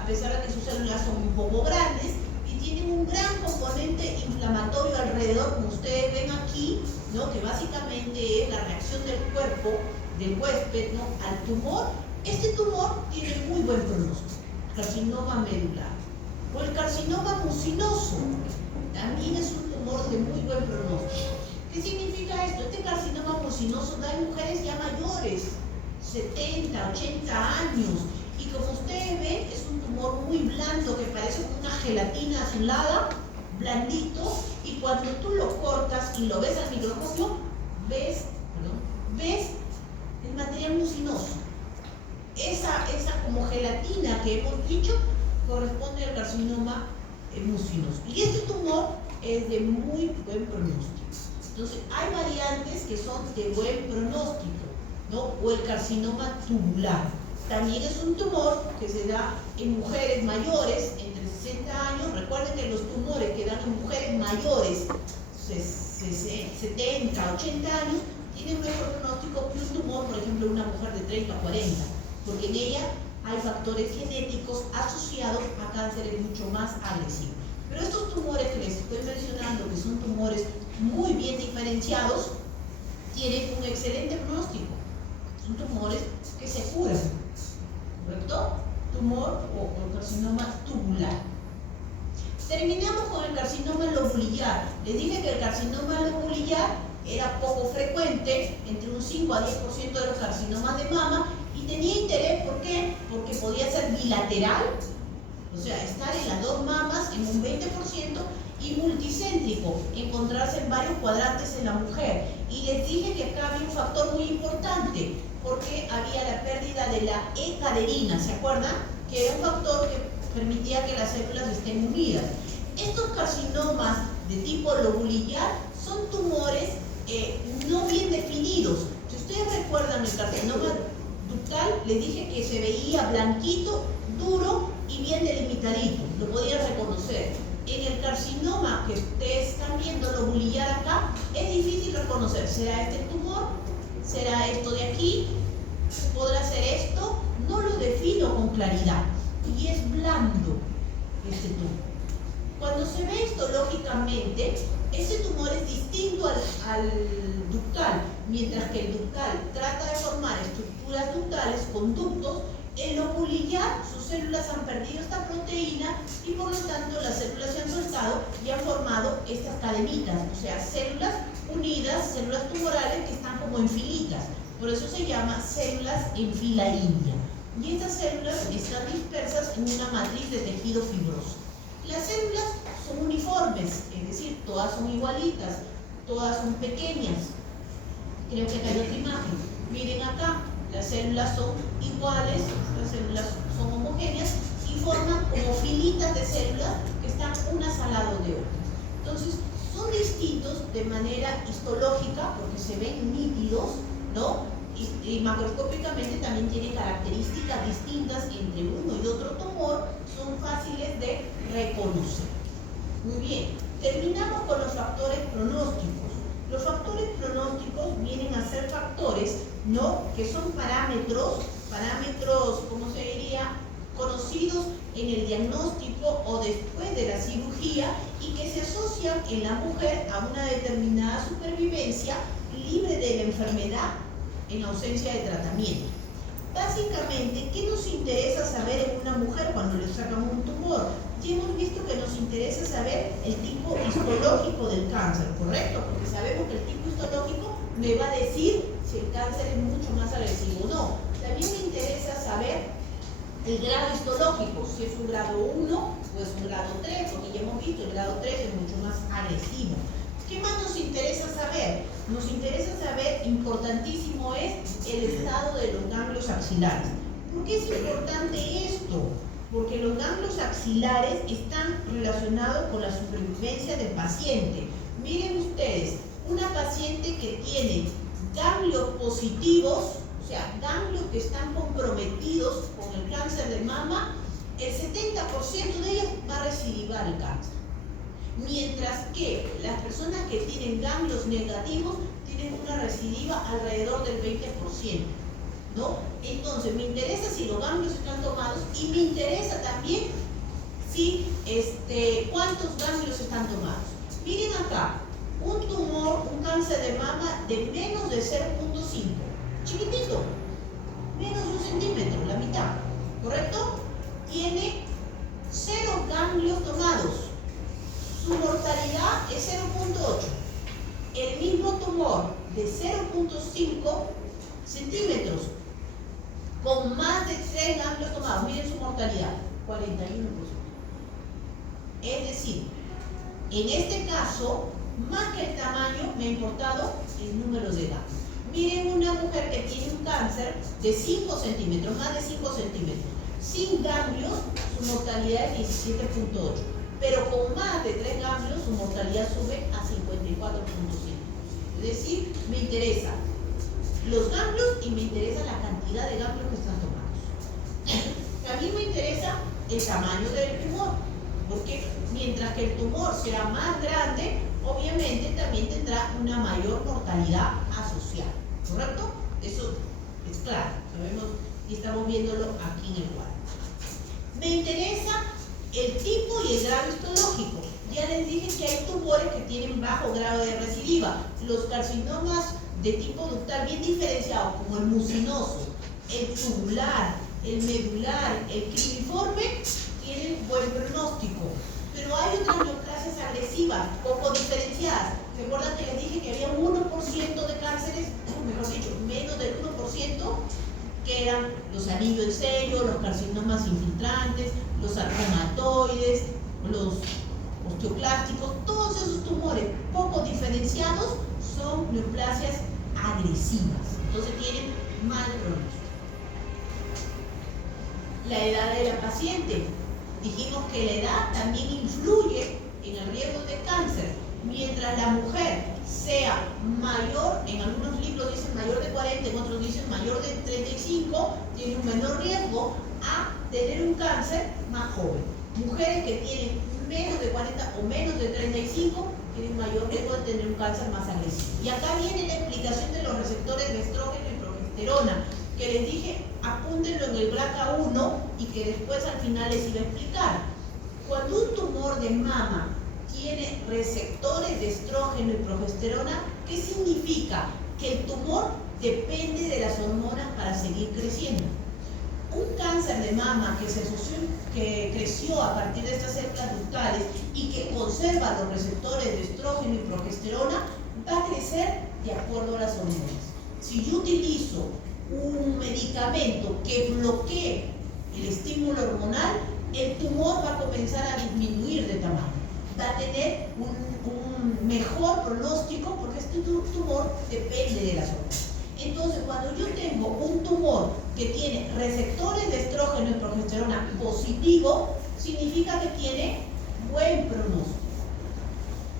a pesar de que sus células son un poco grandes y tienen un gran componente inflamatorio alrededor, como ustedes ven aquí, ¿no? Que básicamente es la reacción del cuerpo, del huésped, ¿no? Al tumor. Este tumor tiene muy buen pronóstico, carcinoma medular. O el carcinoma mucinoso, también es un tumor de muy buen pronóstico. ¿Qué significa esto? Este carcinoma mucinoso da en mujeres ya mayores, 70, 80 años. Y como ustedes ven, es un tumor muy blando que parece como una gelatina azulada, blandito. Y cuando tú lo cortas y lo ves al microscopio, ves el material mucinoso. Esa como gelatina que hemos dicho corresponde al carcinoma mucinoso. Y este tumor es de muy buen pronóstico. Entonces, hay variantes que son de buen pronóstico, ¿no? O el carcinoma tubular. También es un tumor que se da en mujeres mayores, entre 60 años. Recuerden que los tumores que dan en mujeres mayores, 70, 80 años, tienen mejor pronóstico que un tumor, por ejemplo, de una mujer de 30 o 40, porque en ella hay factores genéticos asociados a cánceres mucho más agresivos. Pero estos tumores que les estoy mencionando, que son tumores muy bien diferenciados, tienen un excelente pronóstico. Son tumores que se curan, ¿correcto? Tumor o carcinoma tubular. Terminamos con el carcinoma lobulillar. Les dije que el carcinoma lobulillar era poco frecuente, entre un 5 a 10% de los carcinomas de mama, y tenía interés, ¿por qué? Porque podía ser bilateral, o sea, estar en las dos mamas en un 20%, y multicéntrico, encontrarse en varios cuadrantes en la mujer. Y les dije que acá había un factor muy importante, porque había la pérdida de la E-caderina, ¿se acuerdan? Que era un factor que permitía que las células estén unidas. Estos carcinomas de tipo lobulillar son tumores no bien definidos. Si ustedes recuerdan el carcinoma ductal, les dije que se veía blanquito, duro y bien delimitadito, lo podían reconocer. En el carcinoma que ustedes están viendo lobulillar acá, es difícil reconocer. ¿Será este el tumor? ¿Será esto de aquí? ¿Podrá ser esto? No lo defino con claridad. Y es blando este tumor. Cuando se ve histológicamente, ese tumor es distinto al ductal. Mientras que el ductal trata de formar estructuras ductales, conductos, el lobulillar, sus células han perdido esta proteína y por lo tanto las células se han soltado y han formado estas cadenitas, o sea, células unidas, células tumorales que están como en filitas. Por eso se llama células en fila india. Y estas células están dispersas en una matriz de tejido fibroso. Las células son uniformes, es decir, todas son igualitas, todas son pequeñas. Creo que acá hay otra imagen. Miren acá, las células son iguales, las células son homogéneas y forman como filitas de células que están unas al lado de otras. Entonces, son distintos de manera histológica porque se ven nítidos, ¿no? Y macroscópicamente también tienen características distintas entre uno y otro tumor, son fáciles de reconocer. Muy bien, terminamos con los factores pronósticos. Los factores pronósticos vienen a ser factores, ¿no?, que son parámetros, ¿cómo se diría?, conocidos en el diagnóstico o después de la cirugía y que se asocian en la mujer a una determinada supervivencia libre de la enfermedad en ausencia de tratamiento. Básicamente, ¿qué nos interesa saber en una mujer cuando le sacan un tumor? Ya hemos visto que nos interesa saber el tipo histológico del cáncer, ¿correcto? Porque sabemos que el tipo histológico me va a decir si el cáncer es mucho más agresivo o no. También me interesa saber el grado histológico, si es un grado 1 o es un grado 3, porque ya hemos visto el grado 3 es mucho más agresivo. ¿Qué más nos interesa saber? Nos interesa saber, importantísimo es, el estado de los ganglios axilares. ¿Por qué es importante esto? Porque los ganglios axilares están relacionados con la supervivencia del paciente. Miren ustedes, una paciente que tiene ganglios positivos, o sea, ganglios que están comprometidos con el cáncer de mama, el 70% de ellos va a recidivar el cáncer. Mientras que las personas que tienen ganglios negativos tienen una recidiva alrededor del 20%, ¿no? Entonces, me interesa si los ganglios están tomados y me interesa también si, cuántos ganglios están tomados. Miren acá, un tumor, un cáncer de mama de menos de 0.5, chiquitito, menos de 1 centímetro, la mitad, ¿correcto? Tiene 0 ganglios tomados. Su mortalidad es 0.8. El mismo tumor de 0.5 centímetros con más de 3 ganglios tomados, miren su mortalidad, 41%. Es decir, en este caso, más que el tamaño, me ha importado el número de ganglios. Miren una mujer que tiene un cáncer de 5 centímetros, más de 5 centímetros, sin ganglios, su mortalidad es 17.8. Pero con más de 3 ganglios, su mortalidad sube a 54.5. Es decir, me interesa los ganglios y me interesa la cantidad de ganglios que están tomados. También me interesa el tamaño del tumor, porque mientras que el tumor sea más grande, obviamente también tendrá una mayor mortalidad asociada, ¿correcto? Eso es claro, sabemos y estamos viéndolo aquí en el cuadro. Me interesa el tipo y el grado histológico. Ya les dije que hay tumores que tienen bajo grado de recidiva. Los carcinomas de tipo ductal bien diferenciados, como el mucinoso, el tubular, el medular, el criniforme, tienen buen pronóstico. Pero hay otras neoplasias agresivas, poco diferenciadas. ¿Recuerdan que les dije que había un 1% de cánceres, mejor dicho, menos del 1%, que eran los anillos de sello, los carcinomas infiltrantes, los sarcomatoides, los osteoclásticos? Todos esos tumores poco diferenciados son neoplasias agresivas, entonces tienen mal pronóstico. La edad de la paciente. Dijimos que la edad también influye en el riesgo de cáncer. Mientras la mujer sea mayor, en algunos libros dicen mayor de 40, en otros dicen mayor de 35, tiene un menor riesgo a tener un cáncer más joven. Mujeres que tienen menos de 40 o menos de 35 tienen mayor riesgo de tener un cáncer más agresivo. Y acá viene la explicación de los receptores de estrógeno y progesterona, que les dije, apúntenlo en el BRCA1 y que después al final les iba a explicar. Cuando un tumor de mama tiene receptores de estrógeno y progesterona, ¿qué significa? Que el tumor depende de las hormonas para seguir creciendo. Un cáncer de mama que creció a partir de estas células ductales y que conserva los receptores de estrógeno y progesterona va a crecer de acuerdo a las hormonas. Si yo utilizo un medicamento que bloquee el estímulo hormonal, el tumor va a comenzar a disminuir de tamaño. Va a tener un mejor pronóstico porque este tumor depende de las hormonas. Entonces, cuando yo tengo un tumor que tiene receptores de estrógeno y progesterona positivo, significa que tiene buen pronóstico.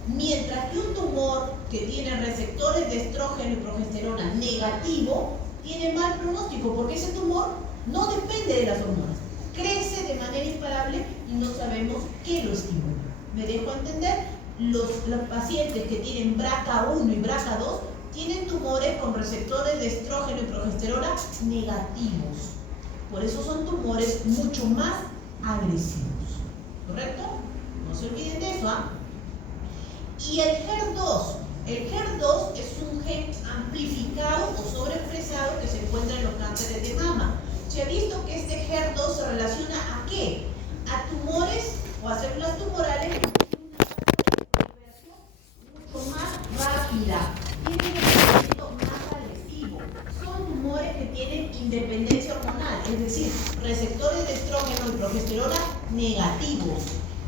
Mientras que un tumor que tiene receptores de estrógeno y progesterona negativo, tiene mal pronóstico porque ese tumor no depende de las hormonas. Crece de manera imparable y no sabemos qué lo estimula. ¿Me dejo entender? Los pacientes que tienen BRCA1 y BRCA2 tienen tumores con receptores de estrógeno y progesterona negativos. Por eso son tumores mucho más agresivos. ¿Correcto? No se olviden de eso, ¿ah? Y el HER2. El HER2 es un gen amplificado o sobreexpresado que se encuentra en los cánceres de mama. Se ha visto que este HER2 se relaciona ¿a qué? A tumores o a células tumorales mucho más rápida, tienen un crecimiento más agresivo, son tumores que tienen independencia hormonal, es decir, receptores de estrógeno y progesterona negativos,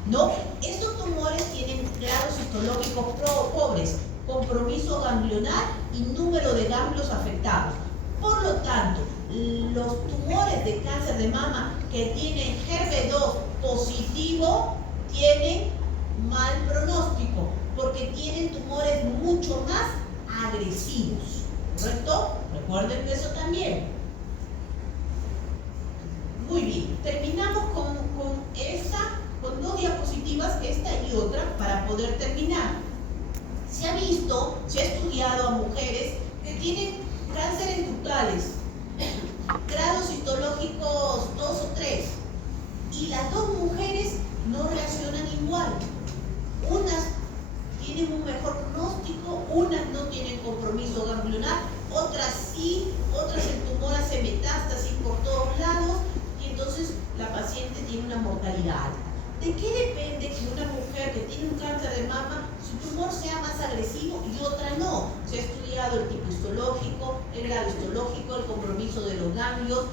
¿no? Estos tumores tienen grados histológicos pobres, compromiso ganglionar y número de ganglios afectados. Por lo tanto, los tumores de cáncer de mama que tienen HER2 positivo tienen mal pronóstico porque tienen tumores mucho más agresivos. ¿Correcto? Recuerden eso también. Muy bien, terminamos con dos diapositivas, esta y otra, para poder terminar. Se ha visto, se ha estudiado a mujeres que tienen cánceres ductales, grados histológicos 2 o 3, y las dos mujeres no reaccionan igual. Unas tienen un mejor pronóstico, unas no tienen compromiso ganglionar, otras sí, otras el tumor hace metástasis por todos lados y entonces la paciente tiene una mortalidad alta. ¿De qué depende que una mujer que tiene un cáncer de mama, su tumor sea más agresivo y otra no? Se ha estudiado el tipo histológico, el grado histológico, el compromiso de los ganglios,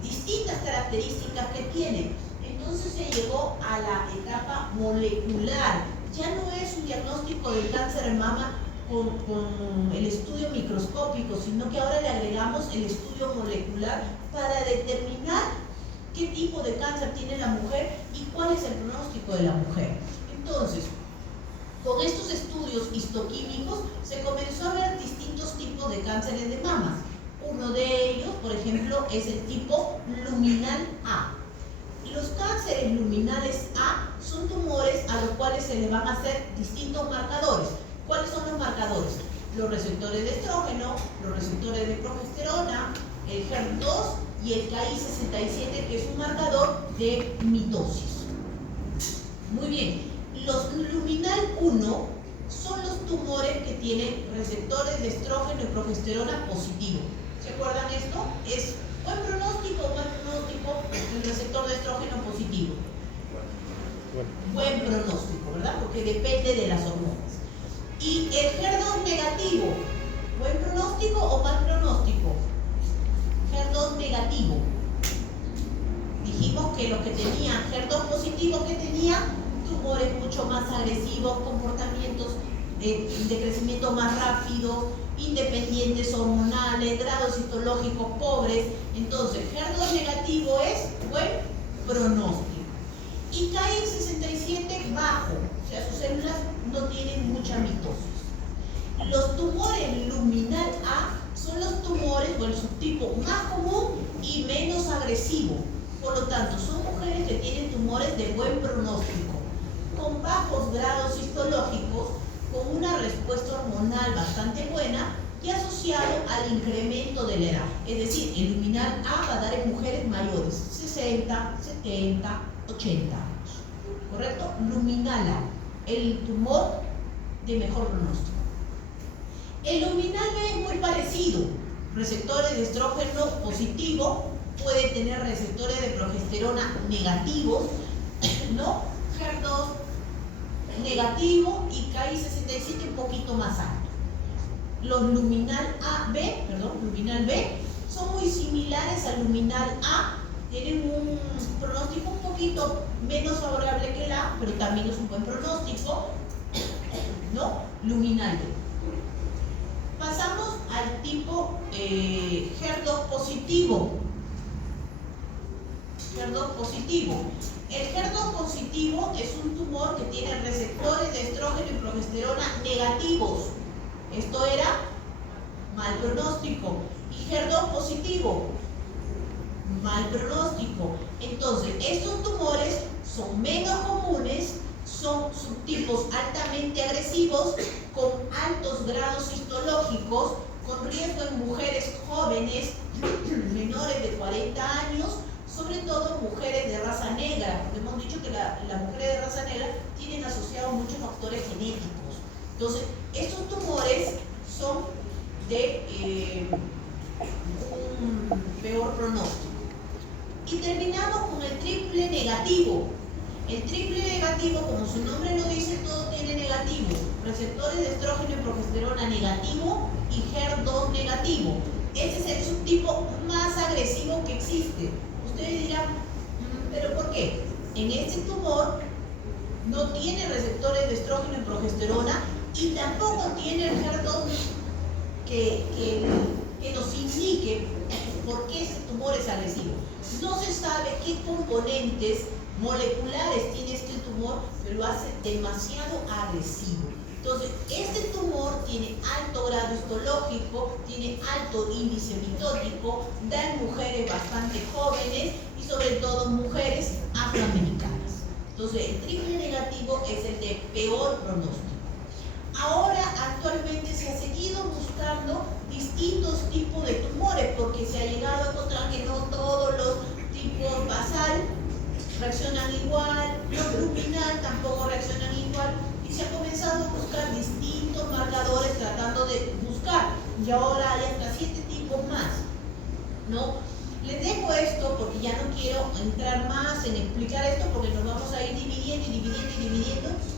distintas características que tiene. Entonces se llegó a la etapa molecular. Ya no es un diagnóstico del cáncer de mama con el estudio microscópico, sino que ahora le agregamos el estudio molecular para determinar qué tipo de cáncer tiene la mujer y cuál es el pronóstico de la mujer. Entonces, con estos estudios histoquímicos se comenzó a ver distintos tipos de cánceres de mama. Uno de ellos, por ejemplo, es el tipo luminal A. Los cánceres luminales A son tumores a los cuales se les van a hacer distintos marcadores. ¿Cuáles son los marcadores? Los receptores de estrógeno, los receptores de progesterona, el HER2 y el Ki67, que es un marcador de mitosis. Muy bien, los luminal 1 son los tumores que tienen receptores de estrógeno y progesterona positivo. ¿Se acuerdan esto? Es buen pronóstico o mal pronóstico el receptor de estrógeno positivo. Buen pronóstico, ¿verdad? Porque depende de las hormonas. Y el HER2 negativo, ¿buen pronóstico o mal pronóstico? HER2 negativo. Dijimos que los que tenían HER2 positivo, que tenían tumores mucho más agresivos, comportamientos de crecimiento más rápido, independientes hormonales, grados histológicos pobres. Entonces, HER2 negativo es buen pronóstico. Y Ki67 bajo, o sea, sus células no tienen mucha mitosis. Los tumores luminal A son los tumores o el subtipo más común y menos agresivo. Por lo tanto, son mujeres que tienen tumores de buen pronóstico, con bajos grados histológicos, con una respuesta hormonal bastante buena y asociado al incremento de la edad. Es decir, el luminal A va a dar en mujeres mayores, 60, 70, 80 años. ¿Correcto? Luminal A, el tumor de mejor pronóstico. El luminal B es muy parecido. Receptores de estrógeno positivo, puede tener receptores de progesterona negativos, ¿no? HER2 negativo y KI67 un poquito más alto. Los luminal luminal B son muy similares al luminal A, tienen un pronóstico un poquito menos favorable que el A, pero también es un buen pronóstico, ¿no? Luminal B. Pasamos al tipo HER2 positivo. HER2 positivo. El HER2 positivo es un tumor que tiene receptores de estrógeno y progesterona negativos. Esto era mal pronóstico. Y HER2 positivo, mal pronóstico. Entonces, estos tumores son menos comunes, son subtipos altamente agresivos, con altos grados histológicos, con riesgo en mujeres jóvenes, menores de 40 años, sobre todo mujeres de raza negra, porque hemos dicho que las mujeres de raza negra tienen asociados muchos factores genéticos. Entonces, estos tumores son de un peor pronóstico. Y terminamos con el triple negativo. El triple negativo, como su nombre lo dice, todo tiene negativo. Receptores de estrógeno y progesterona negativo y HER2 negativo. Ese es el subtipo más agresivo que existe. Ustedes dirán, ¿pero por qué? En este tumor no tiene receptores de estrógeno y progesterona y tampoco tiene el HER2 que nos indique por qué este tumor es agresivo. No se sabe qué componentes moleculares tiene este tumor, pero lo hace demasiado agresivo. Entonces, este tumor tiene alto grado histológico, tiene alto índice mitótico, da en mujeres bastante jóvenes y sobre todo mujeres afroamericanas. Entonces, el triple negativo es el de peor pronóstico. Ahora, actualmente se ha seguido buscando distintos tipos de tumores porque se ha llegado a encontrar que no todos los tipos basal reaccionan igual, los luminal tampoco reaccionan igual y se ha comenzado a buscar distintos marcadores tratando de buscar y ahora hay hasta 7 tipos más, ¿no? Les dejo esto porque ya no quiero entrar más en explicar esto porque nos vamos a ir dividiendo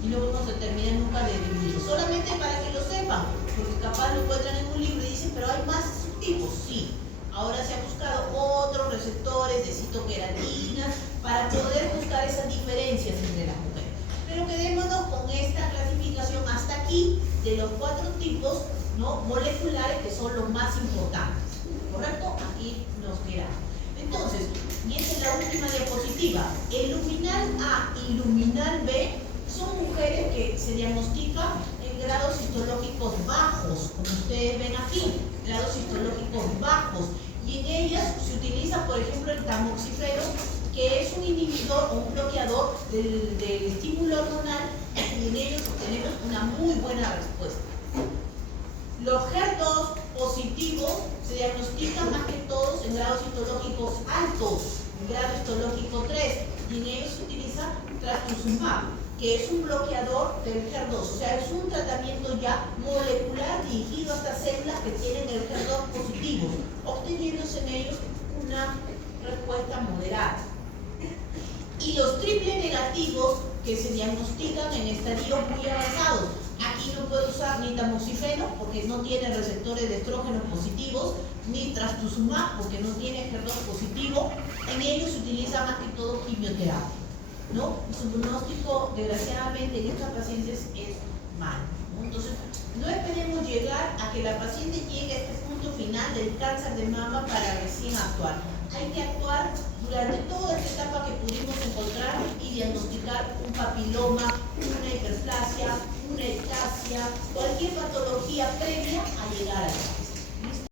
y no vamos a terminar nunca de dividir. Solamente para que lo sepan, porque capaz lo encuentran en un libro y dicen, pero hay más subtipos. Sí, ahora se han buscado otros receptores de citoqueratinas para poder buscar esas diferencias entre las mujeres. Pero quedémonos con esta clasificación hasta aquí de los 4 tipos, ¿no?, moleculares que son los más importantes. ¿Correcto? Aquí nos quedamos. Entonces, y esta es la última diapositiva. El luminal A y luminal B son mujeres que se diagnostican en grados histológicos bajos, como ustedes ven aquí, grados histológicos bajos. Y en ellas se utiliza, por ejemplo, el tamoxifeno, que es un inhibidor o un bloqueador del estímulo hormonal, y en ellos obtenemos una muy buena respuesta. Los HER2 positivos se diagnostican más que todos en grados histológicos altos, en grado histológico 3, y en ellos se utiliza trastuzumab, que es un bloqueador del HER2, o sea, es un tratamiento ya molecular dirigido a estas células que tienen el HER2 positivo, obteniéndose en ellos una respuesta moderada. Y los triple negativos que se diagnostican en estadios muy avanzados. Aquí no puedo usar ni tamoxifeno porque no tiene receptores de estrógenos positivos, ni trastuzumab porque no tiene HER2 positivo. En ellos se utiliza más que todo quimioterapia, ¿no? Su pronóstico, desgraciadamente, en estas pacientes es malo, ¿no? Entonces, no esperemos llegar a que la paciente llegue a este punto final del cáncer de mama para recién actuar. Hay que actuar durante toda esta etapa que pudimos encontrar y diagnosticar un papiloma, una hiperplasia, una ectasia, cualquier patología previa a llegar allá.